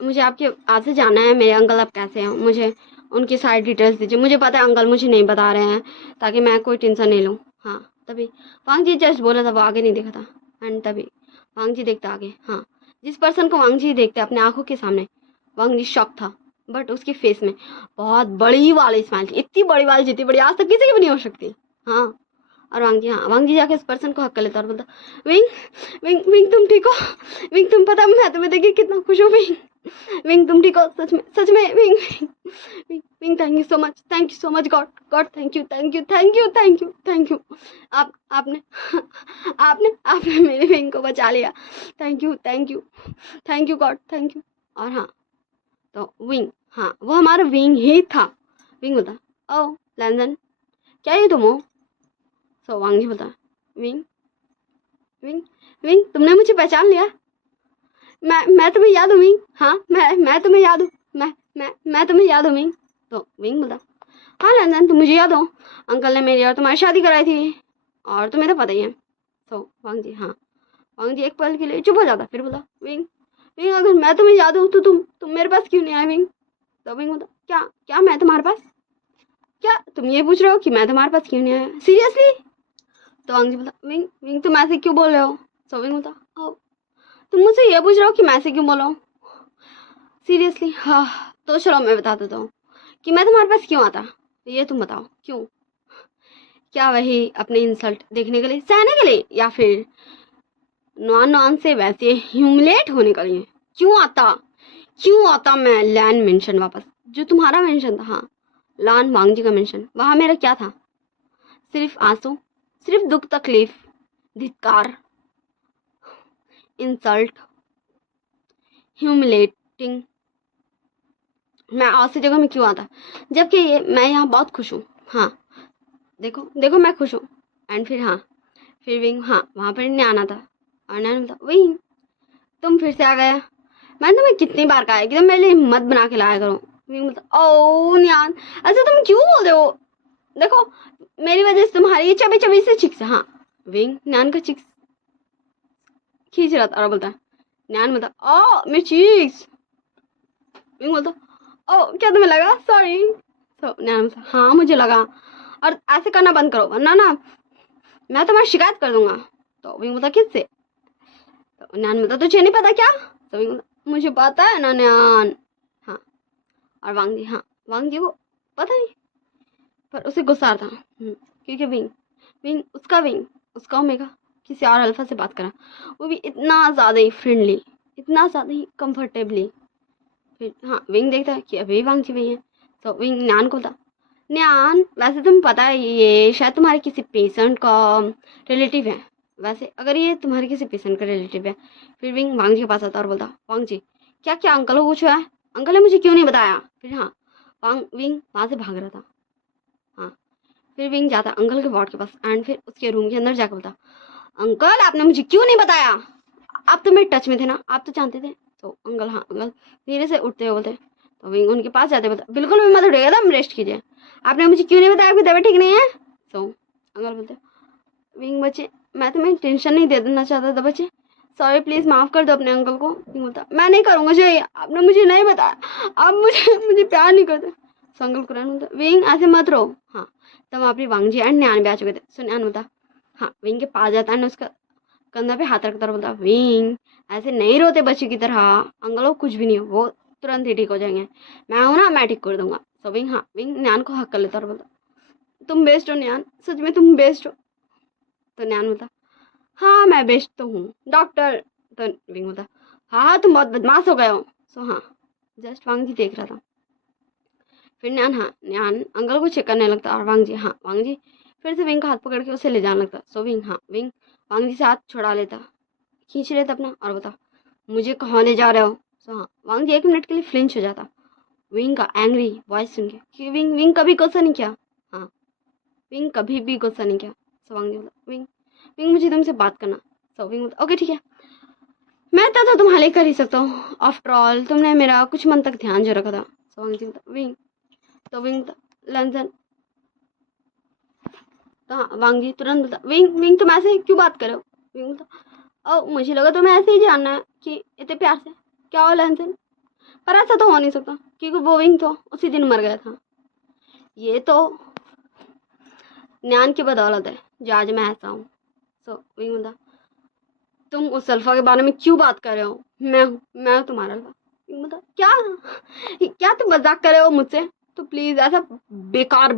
मुझे आपसे जानना है मेरे अंकल अब कैसे हैं, मुझे उनकी सारी डिटेल्स दीजिए, मुझे पता है अंकल मुझे नहीं बता रहे हैं ताकि मैं कोई टेंशन नहीं लूँ। हाँ, तभी वांग जी जस्ट बोला था, वो आगे नहीं देखा था, एंड तभी वांग जी देखता आगे। हाँ, जिस पर्सन को वांग जी देखते अपने आंखों के सामने, वांग जी शॉक था, बट उसके फेस में बहुत बड़ी वाली स्माइल थी, इतनी बड़ी वाली जितनी बड़ी आज तक किसी की भी नहीं हो सकती। हाँ, और वांग जी जाके उस पर्सन को हक कर लेता और बोलता विंग विंग विंग तुम ठीक हो, विंग तुम पता मैं तुम्हें देखिए कितना खुश हूँ, विंग विंग तुम ठीक हो सच में wing wing wing thank you so much God God thank you thank you thank you thank you thank you, आपने आपने आपने मेरे विंग को बचा लिया, thank you thank you thank you God thank you. और हाँ, तो विंग, हाँ वो हमारा विंग ही था। विंग बोलता ओ लैंडन क्या ये तुम हो। सो वांग जी बोलता विंग विंग विंग तुमने मुझे पहचान लिया, मैं तुम्हें याद हूँ विंग, हाँ मैं तुम्हें याद हूँ, मैं तुम्हें याद हूँ विंग। तो विंग बोलता हाँ लैंडन तुम मुझे याद हो, अंकल ने मेरी और तुम्हारी शादी कराई थी और तुम्हें तो पता ही है। तो वांग जी, हाँ वांग जी एक पल के लिए चुप हो जाता, फिर बोला विंग विंग अगर मैं तुम्हें याद हूँ तो तुम मेरे पास क्यों नहीं आए विंग। तो विंग बोलता क्या क्या मैं तुम्हारे पास, क्या तुम ये पूछ रहे हो कि मैं तुम्हारे पास क्यों नहीं आया सीरियसली। तो वांग जी बोलता विंग विंग तुम ऐसे क्यों बोल रहे हो। तो विंग बोलता ओ तुम मुझसे ये पूछ रहे हो कि मैं ऐसे क्यों बोल रहा हूँ सीरियसली। हाँ, तो चलो मैं बता देता हूँ कि मैं तुम्हारे पास क्यों आता, ये तुम बताओ क्यों, क्या वही अपने इंसल्ट देखने के लिए, सहने के लिए, या फिर नॉन से वैसे ह्यूमिलेट होने के लिए क्यों आता मैं लैंड मेंशन वापस, जो तुम्हारा मेंशन था, हाँ लान वांग जी का मेंशन, वहां मेरा क्या था, सिर्फ आंसू, सिर्फ दुख तकलीफ, धिक्कार, इंसल्ट, ह्यूमिलेटिंग। मैं ऐसी जगह में क्यों आता, जबकि ये मैं यहाँ बहुत खुश हूँ। हाँ देखो देखो मैं खुश हूँ। एंड फिर हाँ, फिर विंग, हाँ वहाँ पर नहीं आना था, और नैन बोला विंग तुम फिर से आ गया, मैंने तुम्हें कितनी बार कहा है कि तुम मेरे लिए हिम्मत बना के लाया करो। विंग बोलता ओ न्यान अच्छा तुम क्यों बोल रहे हो, देखो मेरी वजह से तुम्हारी ये चबी चबी से चिक्स, हाँ विंग न्यान का चिक्स खींच रहा था और बोलता न्यान बोलता ओ मेरी चिक्स। विंग बोलता ओ क्या तुम्हें लगा, सॉरी। तो न्यान बोलता हाँ मुझे लगा, और ऐसे करना बंद करो वरना ना मैं तुम्हारी शिकायत कर दूंगा। तो विंग बोलता किससे। तो न्यान बोलता तुझे नहीं पता क्या, तो विंग बोलता मुझे पता है ना न्यान। हाँ, और वांग जी को पता नहीं, पर उसे गुस्सा आ रहा था। क्योंकि विंग उसका ओमेगा किसी और अल्फा से बात करा, वो भी इतना ज़्यादा ही फ्रेंडली, इतना ज़्यादा ही कंफर्टेबली। फिर हाँ, विंग देखता है कि अभी वांग जी वही है, तो विंग न्यान को बोलता न्यान वैसे तुम्हें पता है ये शायद तुम्हारे किसी पेशेंट का रिलेटिव है, वैसे अगर ये तुम्हारे किसी पेशेंट का रिलेटिव है। फिर विंग वांग जी के पास आता और बोलता वांग जी क्या क्या अंकल को कुछ हुआ है, अंकल ने मुझे क्यों नहीं बताया। फिर हाँ, विंग वहाँ से भाग रहा था। हाँ, फिर विंग जाता अंकल के वार्ड के पास एंड फिर उसके रूम के अंदर जाकर बोलता अंकल आपने मुझे क्यों नहीं बताया, आप तो मेरे टच में थे ना, आप तो जानते थे। तो अंकल हाँ, अंकल धीरे से उठते हुए बोलते। तो विंग उनके पास जाते बोलते बिल्कुल भी मत उठिएगा, एकदम रेस्ट कीजिए, आपने मुझे क्यों नहीं बताया आपकी तबीयत ठीक नहीं है। तो अंकल बोलते विंग बच्चे मैं तुम्हें टेंशन नहीं दे देना चाहता था बच्चे, सॉरी प्लीज माफ कर दो अपने अंकल को। विंग बोलता मैं नहीं करूँगा जी, आपने मुझे नहीं बताया, आप मुझे प्यार नहीं करते। तो अंकल कुरान बोलता विंग ऐसे मत रहो। हाँ, तब वहाँ पर वांग जी एंड न्यान भी आ चुके थे। सो न्यान बोलता हाँ, विंग के पास जाता है उसका कंधा पे हाथ रखता और बोलता विंग ऐसे नहीं रोते बच्चे की तरह, अंकल को कुछ भी नहीं हो, वो तुरंत ही ठीक हो जाएंगे, मैं हूं ना, मैं ठीक कर दूंगा। तो विंग हाँ, विंग न्यान को हक कर लेता और बोलता तुम बेस्ट हो न्यान, सच में तुम बेस्ट हो। तो न्यान बोलता हाँ मैं बेस्ट तो हूँ डॉक्टर। तो विंग बोलता हाँ तुम बहुत बदमाश हो गए हो। सो हाँ, जस्ट वांग जी देख रहा था। फिर न्यान अंकल को चेक करने लगता और वांग जी फिर से विंग का हाथ पकड़ के उसे ले जाने लगता। सो विंग वांग जी से हाथ छुड़ा लेता, खींच लेता अपना और बता मुझे कहाँ ले जा रहे हो। सो हाँ, वांग जी 1 मिनट के लिए फ्लिंच हो जाता विंग का एंग्री वॉइस सुन के, कि विंग कभी गुस्सा नहीं किया। हाँ, विंग कभी भी गुस्सा नहीं किया। सो वांग जी बोला विंग मुझे तुमसे बात करना। सो विंग बोला ओके ठीक है, मैं तो तुम्हारे लिए कर ही सकता हूँ, आफ्टर ऑल तुमने मेरा कुछ मन तक ध्यान जो रखा था। सो वांग जी बोला विंग, तो विंग लंजन। तो हाँ, वांग जी तुरंत बोलता विंग तुम ऐसे क्यों बात कर रहे हो। विंग बोलता मुझे लगा तुम्हें ऐसे ही जानना है कि इतने प्यार से क्या हो लंजन, पर ऐसा तो हो नहीं सकता क्योंकि वो विंग तो उसी दिन मर गया था, ये तो न्यान की बदौलत है जो आज मैं ऐसा हूँ। सो विंग बोलता तुम उस अल्फा के बारे में क्यों बात कर रहे हो, मैं तुम्हारा अल्फा। विंग बोलता क्या क्या तुम मजाक कर रहे हो मुझसे, तो प्लीज ऐसा बेकार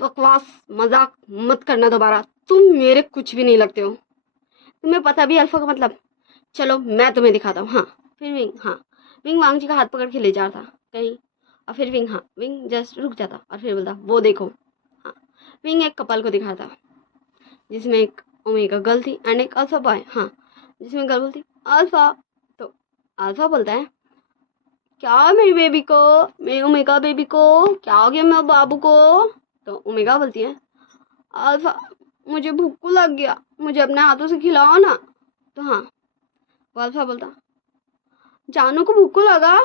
बकवास मजाक मत करना दोबारा, तुम मेरे कुछ भी नहीं लगते हो, तुम्हें पता भी अल्फा का मतलब, चलो मैं तुम्हें दिखाता हूँ। हाँ, फिर विंग वांग जी का हाथ पकड़ के ले जा था कहीं, और फिर विंग जस्ट रुक जाता और फिर बोलता वो देखो। हाँ, विंग एक कपल को दिखाता जिसमें एक ओमेगा गर्ल थी एंड एक अल्फा बॉय। हाँ, जिसमें गर्ल बोलती अल्फा। तो अल्फा बोलता है क्या मेरी बेबी को, मेरी ओमेगा बेबी को क्या हो गया मेरे बाबू को। तो ओमेगा बोलती है अल्फा मुझे भूख लग गया, मुझे अपने हाथों से खिलाओ ना। तो हाँ, वो अल्फा बोलता जानू को भूख लगा,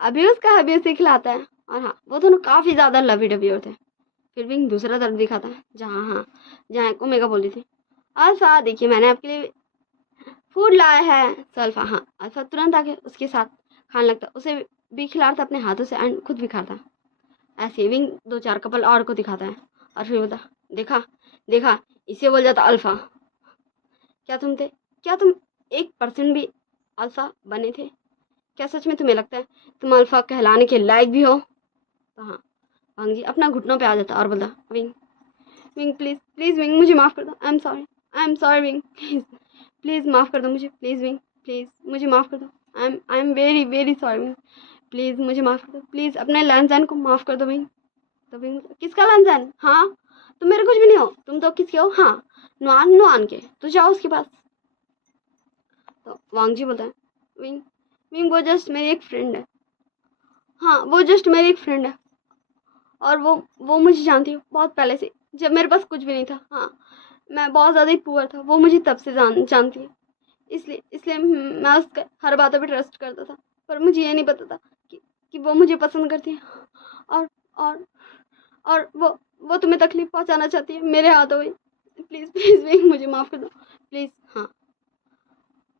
अभी उसका हबी उसे खिलाता है। और हाँ, वो दोनों काफी ज्यादा लवी डबी होते हैं। फिर भी दूसरा तरफ दिखाता है जहाँ ओमेगा बोली थी अल्फा देखिए मैंने आपके लिए फूड लाया है। तो अल्फा तुरंत आके उसके साथ खाने लगता, उसे भी खिलाता अपने हाथों से एंड खुद भी खाता। ऐसे विंग 2-4 कपल और को दिखाता है और फिर बोलता देखा देखा, इसे बोल जाता अल्फा, क्या तुम 1% भी अल्फा बने थे, क्या सच में तुम्हें लगता है तुम अल्फा कहलाने के लायक भी हो। तो हाँ, वांग जी अपना घुटनों पे आ जाता और बोलता विंग प्लीज विंग मुझे माफ कर दो, I am sorry wing, please माफ कर दो मुझे, प्लीज विंग प्लीज मुझे माफ कर दो, I am very very sorry wing, please मुझे माफ कर दो, प्लीज अपने लैंडजान को माफ कर दो विंग। तो विंग किसका लैंडजान, हाँ तुम मेरे कुछ भी नहीं हो, तुम तो किसके हो, हाँ नुआन के, तो जाओ उसके पास। तो वांग जी बोलता है विंग वो जस्ट मेरी एक फ्रेंड है, हाँ वो जस्ट मेरी एक फ्रेंड है, और वो मुझे जानती है बहुत पहले से, जब मेरे पास कुछ भी नहीं था। हाँ, मैं बहुत ज़्यादा ही पुअर था, वो मुझे तब से जानती है, इसलिए मैं उसका हर बातों पे ट्रस्ट करता था, पर मुझे ये नहीं पता था कि वो मुझे पसंद करती है और और और वो तुम्हें तकलीफ पहुंचाना चाहती है मेरे हाथों में, प्लीज़ विंग मुझे माफ़ कर दो प्लीज़। हाँ,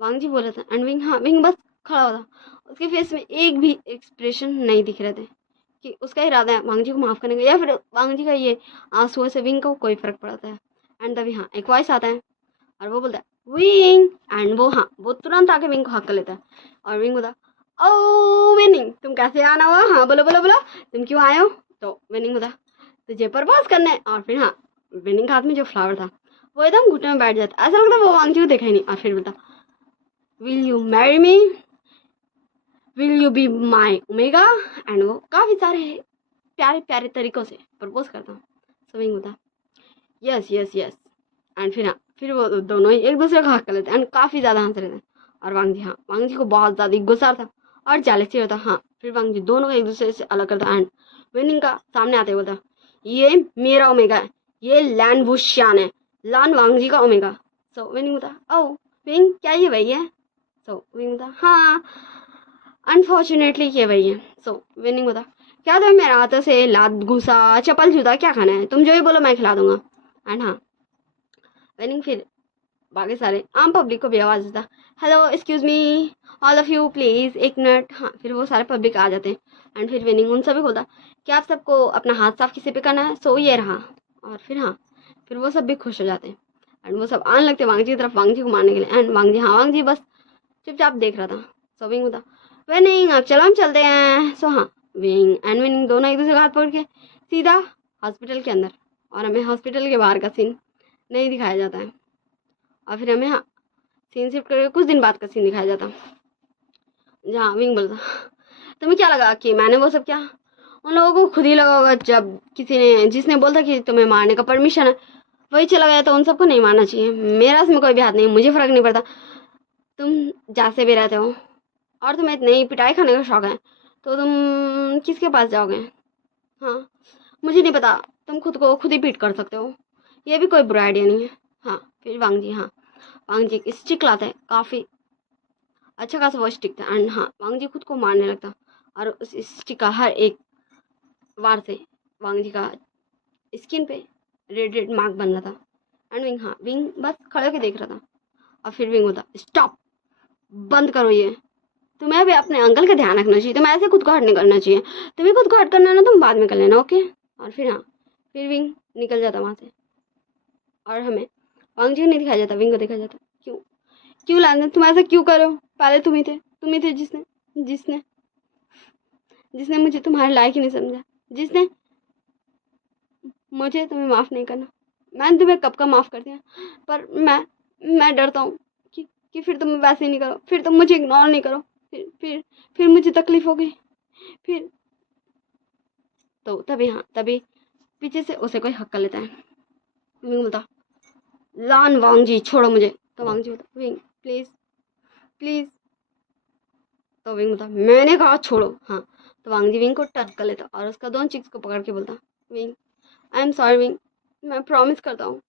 वांग जी बोल रहा था एंड विंग बस खड़ा हुआ था, उसके फेस में एक भी एक्सप्रेशन नहीं दिख रहे थे कि उसका इरादा है वांग जी को माफ़ करने का या फिर वांग जी का ये आंसुओं से विंग को कोई फ़र्क पड़ता है। एंड तभी हाँ, एक वॉइस आता है और वो बोलता है विंग, एंड वो हाँ वो तुरंत आके विंग को हक कर लेता है और विंग बोलता ओ विनिंग तुम कैसे आना हुआ, हाँ बोलो बोलो बोलो तुम क्यों आए हो। तो विनिंग बोलता तुझे प्रपोज करना है, और फिर हाँ विनिंग के हाथ में जो फ्लावर था वो एकदम घुटने में बैठ जाता, ऐसा लगता वो वांगजी को देखा ही नहीं, और फिर बोलता will you marry me, will you be my omega, and वो काफ़ी सारे प्यारे प्यारे तरीक़ों से प्रपोज करता हूँ। सो विंग बोलता यस यस यस, एंड फिर हाँ फिर वो दोनों ही एक दूसरे को हक कर लेते हैं एंड काफ़ी ज़्यादा हंस रहे थे। और वांग जी को बहुत ज़्यादा गुस्सा था और जेलसी होता। हाँ फिर वांग जी दोनों को एक दूसरे से अलग करता एंड विनिंग का सामने आते बोलता ये मेरा ओमेगा है, ये लैन वुशियान है, लान वांग जी का ओमेगा। सो विनिंग बोलता ओ विंग क्या ये वही है। सो विनिंग बोलता हाँ अनफॉर्चुनेटली ये वही है। सो विनिंग बोलता क्या तुम्हें मेरे हाथों से लात घुसा चप्पल जूता क्या खाना है, तुम जो ही बोलो मैं खिला दूंगा। एंड हाँ विनिंग फिर बाकी सारे आम पब्लिक को भी आवाज़ देता hello excuse me all of you please एक मिनट। हाँ फिर वो सारे पब्लिक आ जाते हैं एंड फिर विनिंग उन सभी को बोलता कि आप सबको अपना हाथ साफ किसी पे करना है, सो ये रहा। और फिर हाँ फिर वो सब भी खुश हो जाते हैं एंड वो सब आने लगते वांग जी की तरफ वांग जी को मारने के लिए। एंड वांग जी हाँ वांग जी बस चुपचाप देख रहा था। सो विंग होता विनिंग अब चलो हम चलते हैं। सो हाँ विंग एंड विनिंग दोनों एक दूसरे का हाथ पकड़ के सीधा हॉस्पिटल के अंदर, और हमें हॉस्पिटल के बाहर का सीन नहीं दिखाया जाता है और फिर हमें हाँ सीन शिफ्ट करके कुछ दिन बाद का सीन दिखाया जाता जहाँ विंग बोलता तुम्हें क्या लगा कि मैंने वो सब क्या, उन लोगों को खुद ही लगा होगा जब किसी ने जिसने बोलता कि तुम्हें मारने का परमिशन है वही चला गया, तो उन सबको नहीं मारना चाहिए। मेरा इसमें कोई भी हाथ नहीं, मुझे फ़र्क नहीं पड़ता तुम जैसे भी रहते हो, और तुम्हें इतनी ही पिटाई खाने का शौक है तो तुम किसके पास जाओगे। हाँ मुझे नहीं पता, तुम खुद को खुद ही पीट कर सकते हो, ये भी कोई बुरा आइडिया नहीं है। हाँ फिर वांग जी हाँ वांग जी एक स्टिक लाते हैं, काफ़ी अच्छा खासा वो स्टिक था एंड हाँ वांग जी खुद को मारने लगता और उस स्टिक का हर एक वार से वांग जी का स्किन पे रेड रेड मार्क बन रहा था। एंड विंग हाँ विंग बस खड़े होकर देख रहा था और फिर विंग होता स्टॉप बंद करो ये, तुम्हें भी अपने अंकल का ध्यान रखना चाहिए, तुम्हें ऐसे खुद को हर्ट नहीं करना चाहिए, तुम्हें खुद को हर्ट करना है ना तुम बाद में कर लेना ओके। और फिर हाँ फिर विंग निकल जाता वहाँ से और हमें वांग जी को नहीं दिखाया जाता, विंग को दिखाया जाता। क्यों क्यों लान तुम ऐसा क्यों करो, पहले तुम ही थे जिसने जिसने जिसने मुझे तुम्हारे लायक ही नहीं समझा, जिसने मुझे तुम्हें माफ़ नहीं करना। मैंने तुम्हें कब का माफ़ कर दिया, पर मैं डरता हूँ कि फिर तुम वैसे ही नहीं करो, फिर तुम मुझे इग्नोर नहीं करो, फिर मुझे तकलीफ हो गई फिर। तो तभी पीछे से उसे कोई हक कर लेता है। विंग बोलता लान वांग जी छोड़ो मुझे। तो वांग जी बोलता विंग प्लीज़ प्लीज़। तो विंग बोलता मैंने कहा छोड़ो। हाँ तो वांग जी विंग को टच कर लेता और उसका दोनों चिक्स को पकड़ के बोलता wing I am sorry wing, मैं प्रॉमिस करता हूँ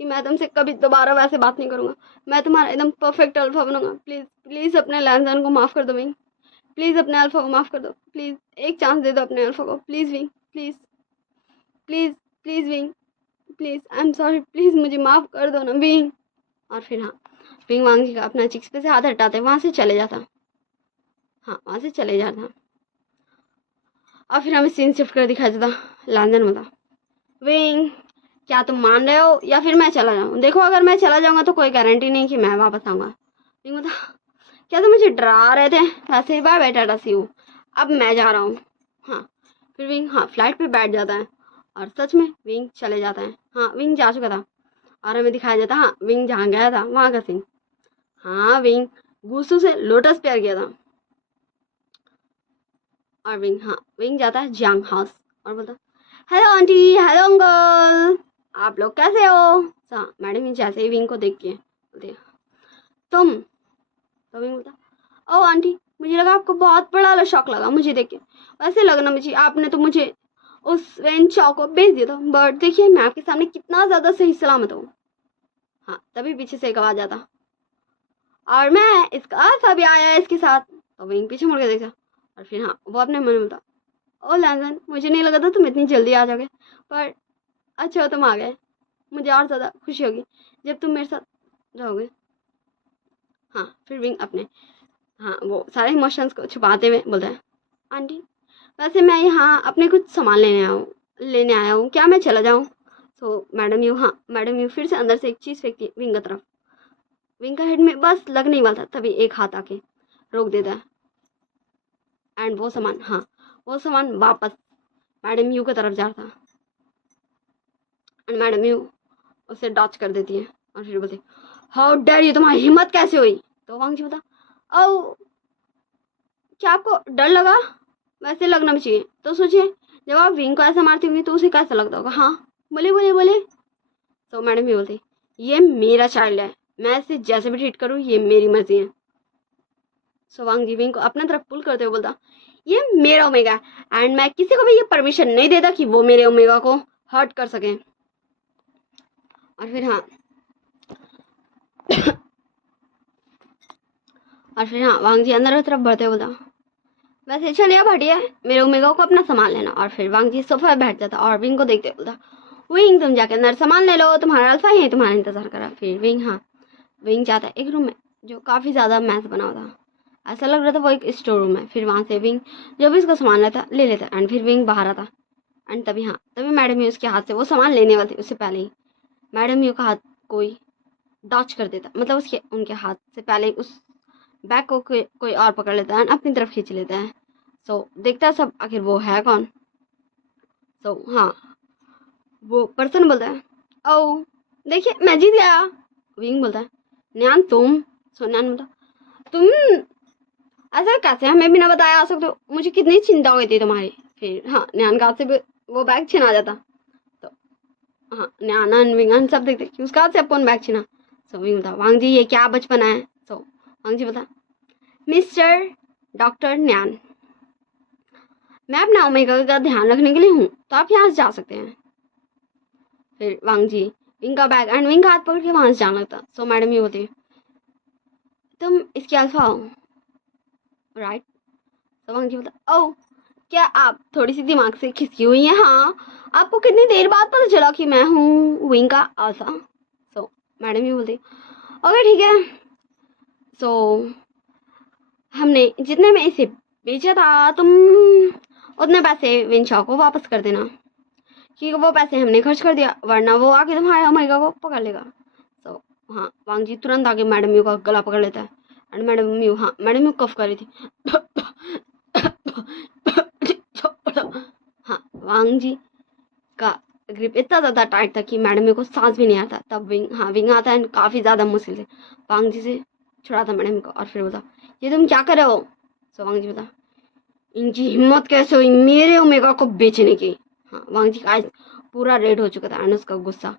कि मैं तुमसे कभी दोबारा वैसे बात नहीं करूँगा, मैं तुम्हारा एकदम परफेक्ट अल्फा बनूंगा। प्लीज़ प्लीज़ अपने लैंसन को माफ़ कर दो विंग, प्लीज़ अपने अल्फा को माफ़ कर दो, प्लीज़ एक चांस दे दो अपने अल्फा को, please wing please please please wing please I am sorry, please मुझे माफ़ कर दो ना विंग। और फिर हाँ विंग वांग जी का अपना चिक्स पे से हाथ हटाते वहाँ से चले जाता। हाँ वहाँ से चले जाता और फिर हमें सीन शिफ्ट कर दिखाया जाता। लैंसन बोला विंग क्या तुम मान रहे हो या फिर मैं चला जाऊँ, देखो अगर मैं चला जाऊँगा तो कोई गारंटी नहीं कि मैं वापस आऊँगा। विंग बोला क्या तुम मुझे डरा रहे थे, वैसे bye bye tata see you, अब मैं जा रहा हूँ। हाँ फिर विंग हाँ फ्लाइट पे बैठ जाता है और सच में विंग चले जाता है। हाँ विंग जा चुका था और हमें दिखाया जाता हाँ विंग जहाँ गया था वहाँ का सीन। हाँ विंग गूसू से लोटस प्यार किया था और विंग जाता है जियांग हाउस और बोलता हेलो आंटी हेलो अंकल आप लोग कैसे हो। हाँ मैडम जैसे ही विंग को देख के बोलते तुम। तो विंग बोलता ओ आंटी मुझे लगा आपको बहुत बड़ा शौक लगा मुझे देख के, वैसे लगना मुझे आपने तो मुझे उस वेन चौ को भेज दिया था, बट देखिए मैं आपके सामने कितना ज़्यादा सही सलामत हूँ। हाँ तभी पीछे से एक आवाज़ आता और मैं इसका सभी आया है इसके साथ। तो विंग पीछे मुड़ के देखा और फिर हाँ वो अपने मन में बोलता ओ लैंसन मुझे नहीं लगा था तुम इतनी जल्दी आ जाओगे, पर अच्छा तुम आ गए, मुझे और ज़्यादा खुशी होगी जब तुम मेरे साथ रहोगे। हाँ फिर विंग अपने हाँ वो सारे इमोशंस को छुपाते हुए बोलता है आंटी वैसे मैं यहाँ अपने कुछ सामान लेने आया हूँ, क्या मैं चला जाऊँ। सो मैडम यू हाँ मैडम यू फिर से अंदर से एक चीज़ फेंकती है विंग की तरफ विंग का हेड में बस लगने ही वाला था, तभी एक हाथ आके रोक देता है। एंड वो सामान, हाँ वो सामान वापस मैडम यू की तरफ जा रहा था। एंड मैडम यू उसे डॉच कर देती है और फिर बोलती हाउ डेयर यू, तुम्हारी हिम्मत कैसे हुई। तो वांग जी बता ओ क्या आपको डर लगा, वैसे लगना भी चाहिए। तो सोचिए जब आप विंग को ऐसा मारती होंगी तो उसे कैसा लगता होगा। हाँ बोले बोले बोले। तो मैडम ये बोलती ये मेरा चाइल्ड है, मैं इसे जैसे भी ट्रीट करूँ ये मेरी मर्जी है। सो वांग जी विंग को अपना तरफ पुल करते हुए बोलता ये मेरा ओमेगा है एंड मैं किसी को भी ये परमिशन नहीं देता कि वो मेरे ओमेगा को हर्ट कर सके। और फिर हाँ वांग जी अंदर की तरफ बढ़ते हुए बोलता वैसे चलिए अब हटिए, मेरे ओमेगा को अपना सामान लेना। और फिर वांग जी सोफा पे बैठ जाता और विंग को देखते बोलता विंग तुम जाके अंदर सामान ले लो, तुम्हारा अल्फा ही तुम्हारा इंतजार कर रहा। फिर विंग जाता है एक रूम में जो काफ़ी ज़्यादा मैस बना हुआ था, ऐसा लग रहा था वो एक स्टोर रूम है। फिर वहाँ से विंग जो भी इसका सामान लेता ले लेता एंड फिर विंग बाहर आता। एंड तभी मैडम यू उसके हाथ से वो सामान लेने वाली थी, उससे पहले ही मैडम यू का हाथ कोई डॉच कर देता, मतलब उनके हाथ से पहले ही उस बैग को कोई और पकड़ लेता है एंड अपनी तरफ खींच लेता है। सो देखता है सब आखिर वो है कौन। सो वो पर्सन बोलता है ओ देखिए मैं जीत गया। विंग बोलता है न्यान तुम। सो न्यान बोलता तुम ऐसा कैसे हमें बिना बताए आ सकते हो, मुझे कितनी चिंता हुई थी तुम्हारी। फिर न्यान का हाथ से वो बैग छिना जाता। तो न्यान विंगन सब देखते कि उसका हाथ से कौन बैग छिना। सो विंग बोलता वांग जी ये क्या बचपना है। सो वांग जी बोलता मिस्टर डॉक्टर न्यान मैं अपना ओमेगा का ध्यान रखने के लिए हूँ, तो आप यहाँ से जा सकते हैं। फिर वांग जी विंग का बैग एंड विंग का हाथ पकड़ के वहां से जाना लगता। सो मैडम ये बोलती तुम इसके अल्फा हो राइट। तो वांग जी बोलता ओ क्या आप थोड़ी सी दिमाग से खिसकी हुई हैं। हाँ आपको कितनी देर बाद पता चला कि मैं हूँ विंग का अल्फा। सो मैडम ये बोलती ओके ठीक है। सो हमने जितने में इसे बेचा था तुम उतने पैसे विंशा को वापस कर देना, कि वो पैसे हमने खर्च कर दिया वरना वो आके तुम्हारे ओमेगा को पकड़ लेगा। तो वांग जी तुरंत आके मैडम यू का गला पकड़ लेता है एंड मैडम यू कफ कर रही थी। वांग जी का ग्रिप इतना ज़्यादा टाइट था कि मैडम यू को सांस भी नहीं आता। तब विंग आता है काफ़ी ज़्यादा मुश्किल से वांग जी से छुड़ाता मैडम यू को और फिर बोलता ये तुम क्या कर रहे हो। सो वांग जी बोलता इनकी हिम्मत कैसे हुई मेरे ओमेगा को बेचने की। वांग जी का आज पूरा रेड हो चुका था एंड उसका गुस्सा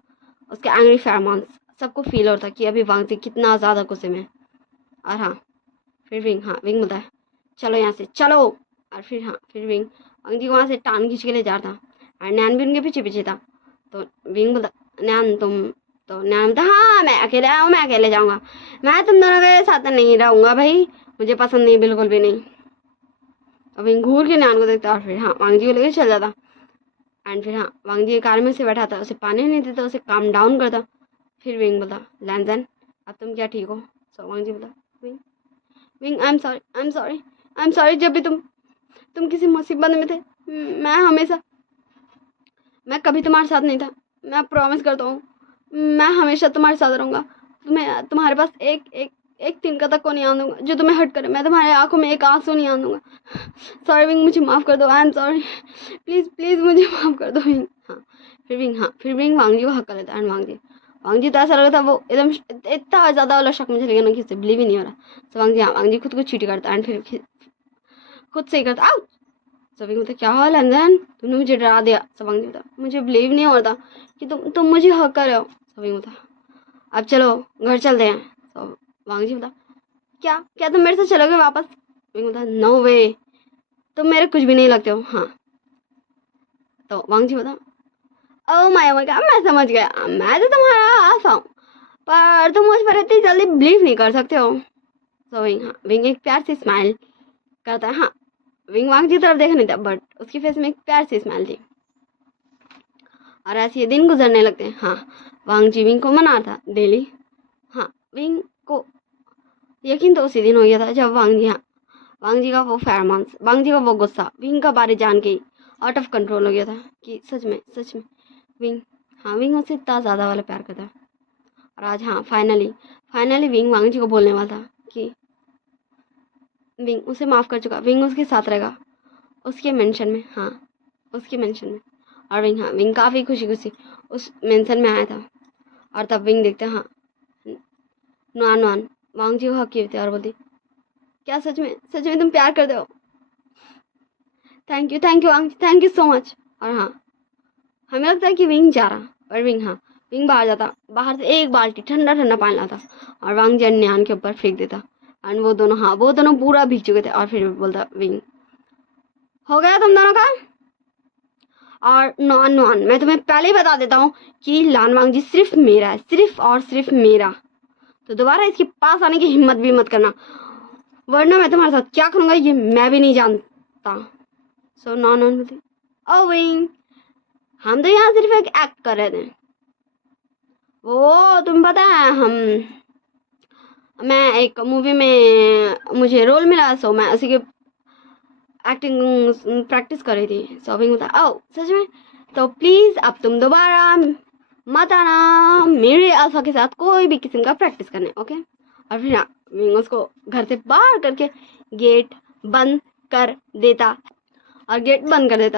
उसके एंग्री फेरोमोन्स सबको फील हो रहा था कि अभी वांग जी कितना ज़्यादा गुस्से में। और फिर विंग बोलता है चलो यहाँ से चलो। और फिर विंग वांग जी को वहाँ से टांग खींच के ले जा रहा था और नैन भी उनके पीछे पीछे था। तो विंग बोलता नैन तुम। तो नैन बोलता हाँ मैं अकेले आया हूँ, मैं अकेले जाऊँगा, मैं तुम दोनों के साथ नहीं रहूँगा भाई, मुझे पसंद नहीं बिल्कुल भी नहीं। और विंग घूर के नैन को देखता और फिर वांग जी को लेकर चल जाता। एंड फिर वांग जी कार में से बैठा था, उसे पानी नहीं देता, उसे काम डाउन करता। फिर विंग बोलता लैंजन अब तुम क्या ठीक हो। सो वांग जी बोलता विंग आई एम सॉरी जब भी तुम किसी मुसीबत में थे मैं कभी तुम्हारे साथ नहीं था, मैं प्रॉमिस करता हूँ मैं हमेशा तुम्हारे साथ रहूँगा, तुम्हारे पास एक तिनका तक को नहीं आने दूंगा जो तुम्हें हर्ट करे, मैं तुम्हारे आंखों में एक आंसू नहीं आने दूंगा। सॉरी विंग मुझे माफ़ कर दो, आई एम सॉरी प्लीज़ मुझे माफ़ कर दो विंग। फिर विंग वांग जी को हक कर लेता है। वांग जी तो ऐसा लगा था वो एकदम इतना ज़्यादा वाला शक में चले गया ना कि उसे बिलीव ही नहीं हो रहा। तो वांग जी खुद को चीट करता एंड फिर खुद से ही करता आउट। सभी मतलब क्या हाल अंजन तुमने मुझे डरा दिया। सवांग बता मुझे बिलीव नहीं होता कि तुम मुझे हक कर रहे हो। सभी बता अब चलो घर चलते हैं। तो वांग जी बता क्या तुम मेरे से चलोगे वापस। बता नो वे तुम मेरे कुछ भी नहीं लगते हो। तो वांग जी बता ओ माय गॉड मैं समझ गया, मैं तो तुम्हारा आसा हूँ पर तुम मुझ पर इतनी जल्दी बिलीव नहीं कर सकते हो। तो विंग एक प्यार से स्माइल करता है। विंग वांग जी तरफ देखा नहीं था बट उसकी फेस में एक प्यार से स्माइल थी। और ऐसे ये दिन गुजरने लगते हैं। वांग जी विंग को मना था डेली। विंग को यकीन तो उसी दिन हो गया था जब वांग जी का वो फेरोमोन्स, वांग जी का वो गुस्सा विंग का बारे जान के आउट ऑफ कंट्रोल हो गया था कि सच में विंग विंग उससे इतना ज़्यादा वाला प्यार करता है। और आज हाँ फाइनली विंग वांग जी को बोलने वाला था कि विंग उसे माफ़ कर चुका, विंग उसके साथ रहेगा उसके मेंशन में, हाँ उसके मेंशन में। और विंग काफ़ी खुशी उस मेंशन में आया था। और तब विंग देखते हाँ नुआन वांग जी को हक किए थे और बोलती क्या सच में तुम प्यार करते हो? Thank you Wang, thank you so much. और हाँ हमें लगता है कि विंग जा रहा, पर विंग बाहर जाता, बाहर से एक बाल्टी ठंडा पानी लाता और वांग जी न्यान के ऊपर फेंक देता। एंड वो दोनों पूरा भीग चुके थे। और फिर बोलता विंग हो गया तुम दोनों का? और नॉन मैं तुम्हें पहले ही बता देता हूँ कि लान वांग जी सिर्फ मेरा है, सिर्फ और सिर्फ मेरा। तो दोबारा इसके पास आने की हिम्मत भी मत करना, वरना मैं तुम्हारे साथ क्या करूँगा ये मैं भी नहीं जानता। सो नॉन बोलती ओ विंग हम तो यहाँ सिर्फ एक एक्ट कर रहे थे, वो तुम्हें पता है मैं एक मूवी में मुझे रोल मिला, सो मैं उसी के एक्टिंग प्रैक्टिस कर रही थी। सो विंग बोलता ओ सच में? तो प्लीज अब तुम दोबारा मत आना मेरे अल्फा के साथ कोई भी किस्म का प्रैक्टिस करने, ओके? और फिर विंग उसको घर से बाहर करके गेट बंद कर देता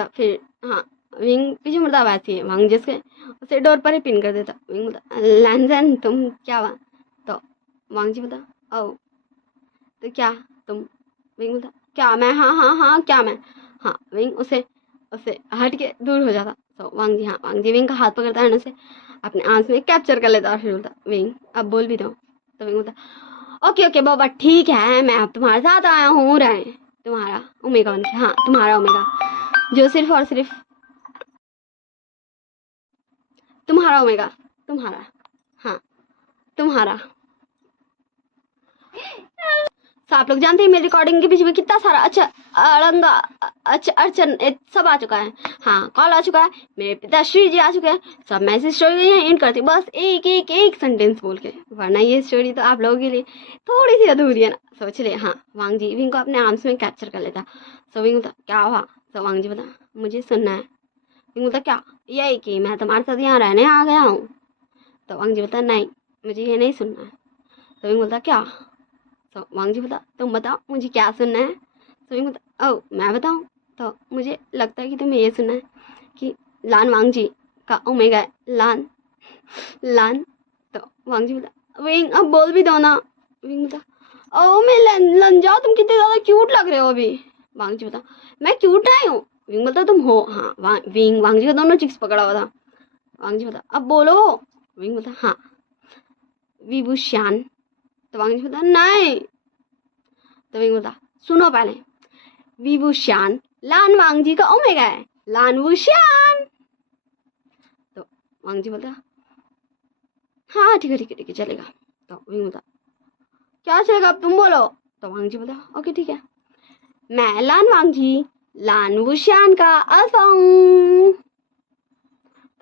फिर हाँ विंग पीछे मुड़ता वैसे ही वांग जिसके उसे डोर पर ही पिन कर देता। विंग बोलता लैंजन तुम क्या हुआ? तो वांग जी बोलता ओ तो क्या तुम? विंग बोलता क्या मैं? हाँ क्या मैं? हाँ विंग उसे हट के दूर हो जाता। तो वांग जी विंग का हाथ पकड़ता है, उसे अपने आंख में कैप्चर कर लेता और फिर बोलता विंग अब बोल भी दो। तो विंग बोलता ओके बाबा ठीक है, मैं अब तुम्हारे साथ आया हूँ रहे तुम्हारा ओमेगा 1, हाँ तुम्हारा ओमेगा जो सिर्फ और सिर्फ तुम्हारा ओमेगा, तुम्हारा, हाँ तुम्हारा। तो आप लोग जानते हैं मेरी रिकॉर्डिंग के पीछे में कितना सारा अड़चन सब आ चुका है। हाँ कॉल आ चुका है, मेरे पिताश्री जी आ चुके हैं, सब मैं इस स्टोरी को एंड करती हूँ बस एक सेंटेंस बोल के, वरना ये स्टोरी तो आप लोगों के लिए थोड़ी सी अधूरी है ना। सोच ले हाँ वांग जी विंग को अपने आर्म्स में कैप्चर कर लेता। सो विंग बोलता क्या हुआ? तो वांग जी बोलता मुझे सुनना है। विंग बोलता क्या? यही कि मैं तुम्हारे साथ यहाँ रहने आ गया हूँ। तो वांग जी बोलता नहीं मुझे ये नहीं सुनना है। तो विंग बोलता क्या? तो वांग जी बोलता तुम बताओ मुझे क्या सुनना है? तो विंग बोलता ओ मैं बताऊँ? तो मुझे लगता है कि तुम्हें ये सुनना है कि लान वांग जी का ओमेगा है लान। तो वांग जी बोलता विंग अब बोल भी दो ना। विंग बोलता ओ मैं लन जाओ, तुम कितने ज़्यादा क्यूट लग रहे हो अभी। वांग जी बोलता मैं क्यूट नहीं हूँ। विंग बोलता तुम हो। हाँ वांग जी का दोनों चिक्स पकड़ा हुआ था। वांग जी बोलता अब बोलो। विंग बोलता हाँ विभूषण। तो वांग जी बोलता नहीं। तो विंग बोलता सुनो पहले, विभूषण लान वांग जी का ओमेगा है, लान वूषण। तो वांग जी बोलता हाँ ठीक है चलेगा। तो विंग बोलता क्या चलेगा अब तुम बोलो। तो वांग जी बोलता ओके ठीक है, मैं लान वांग जी लान वूषण का अल्फा हूँ।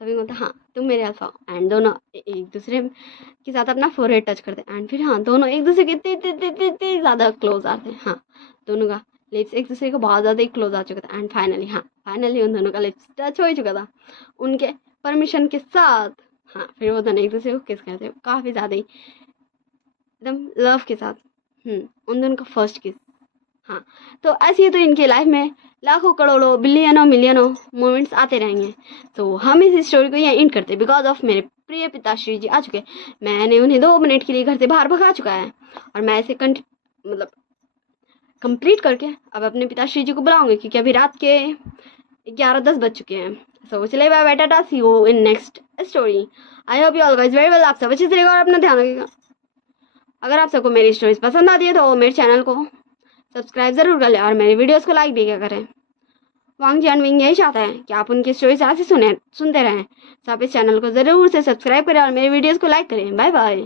तो विंग बोलता हाँ तुम मेरे अल्फा। एंड दोनों एक दूसरे के साथ अपना फोरहेड टच करते एंड फिर हाँ दोनों एक दूसरे के इतने ज़्यादा क्लोज आते हैं। हाँ दोनों का लिप्स एक दूसरे को बहुत ज़्यादा ही क्लोज आ चुका था। एंड फाइनली उन दोनों का लिप्स टच हो ही चुका था उनके परमिशन के साथ। हाँ फिर वो दोनों एक दूसरे को किस करते हैं काफ़ी ज़्यादा ही एकदम लव के साथ। उन दोनों का फर्स्ट किस। हाँ तो ऐसे ही तो इनके लाइफ में लाखों करोड़ों बिलियनों मिलियनों मोमेंट्स आते रहेंगे। तो हम इस स्टोरी को यहाँ एंड करते बिकॉज ऑफ मेरे प्रिय पिताश्री जी आ चुके। मैंने उन्हें 2 मिनट के लिए घर से बाहर भगा चुका है और मैं इसे कंप्लीट करके अब अपने पिताश्री जी को बुलाऊंगी क्योंकि अभी रात के 11:10 बज चुके हैं। सो चलिए bye bye tata, see you in next story. I hope you all guys very well. आप सब अच्छे से रहेगा और अपना ध्यान रखिएगा। अगर आप सबको मेरी स्टोरीज पसंद आती है तो मेरे चैनल को सब्सक्राइब जरूर कर लें और मेरे वीडियोस को लाइक भी क्या करें। वांग जी एंड विंग यही चाहता है कि आप उनकी स्टोरीज ऐसे सुनते रहें। तो आप इस चैनल को ज़रूर से सब्सक्राइब करें और मेरे वीडियोस को लाइक करें। Bye bye.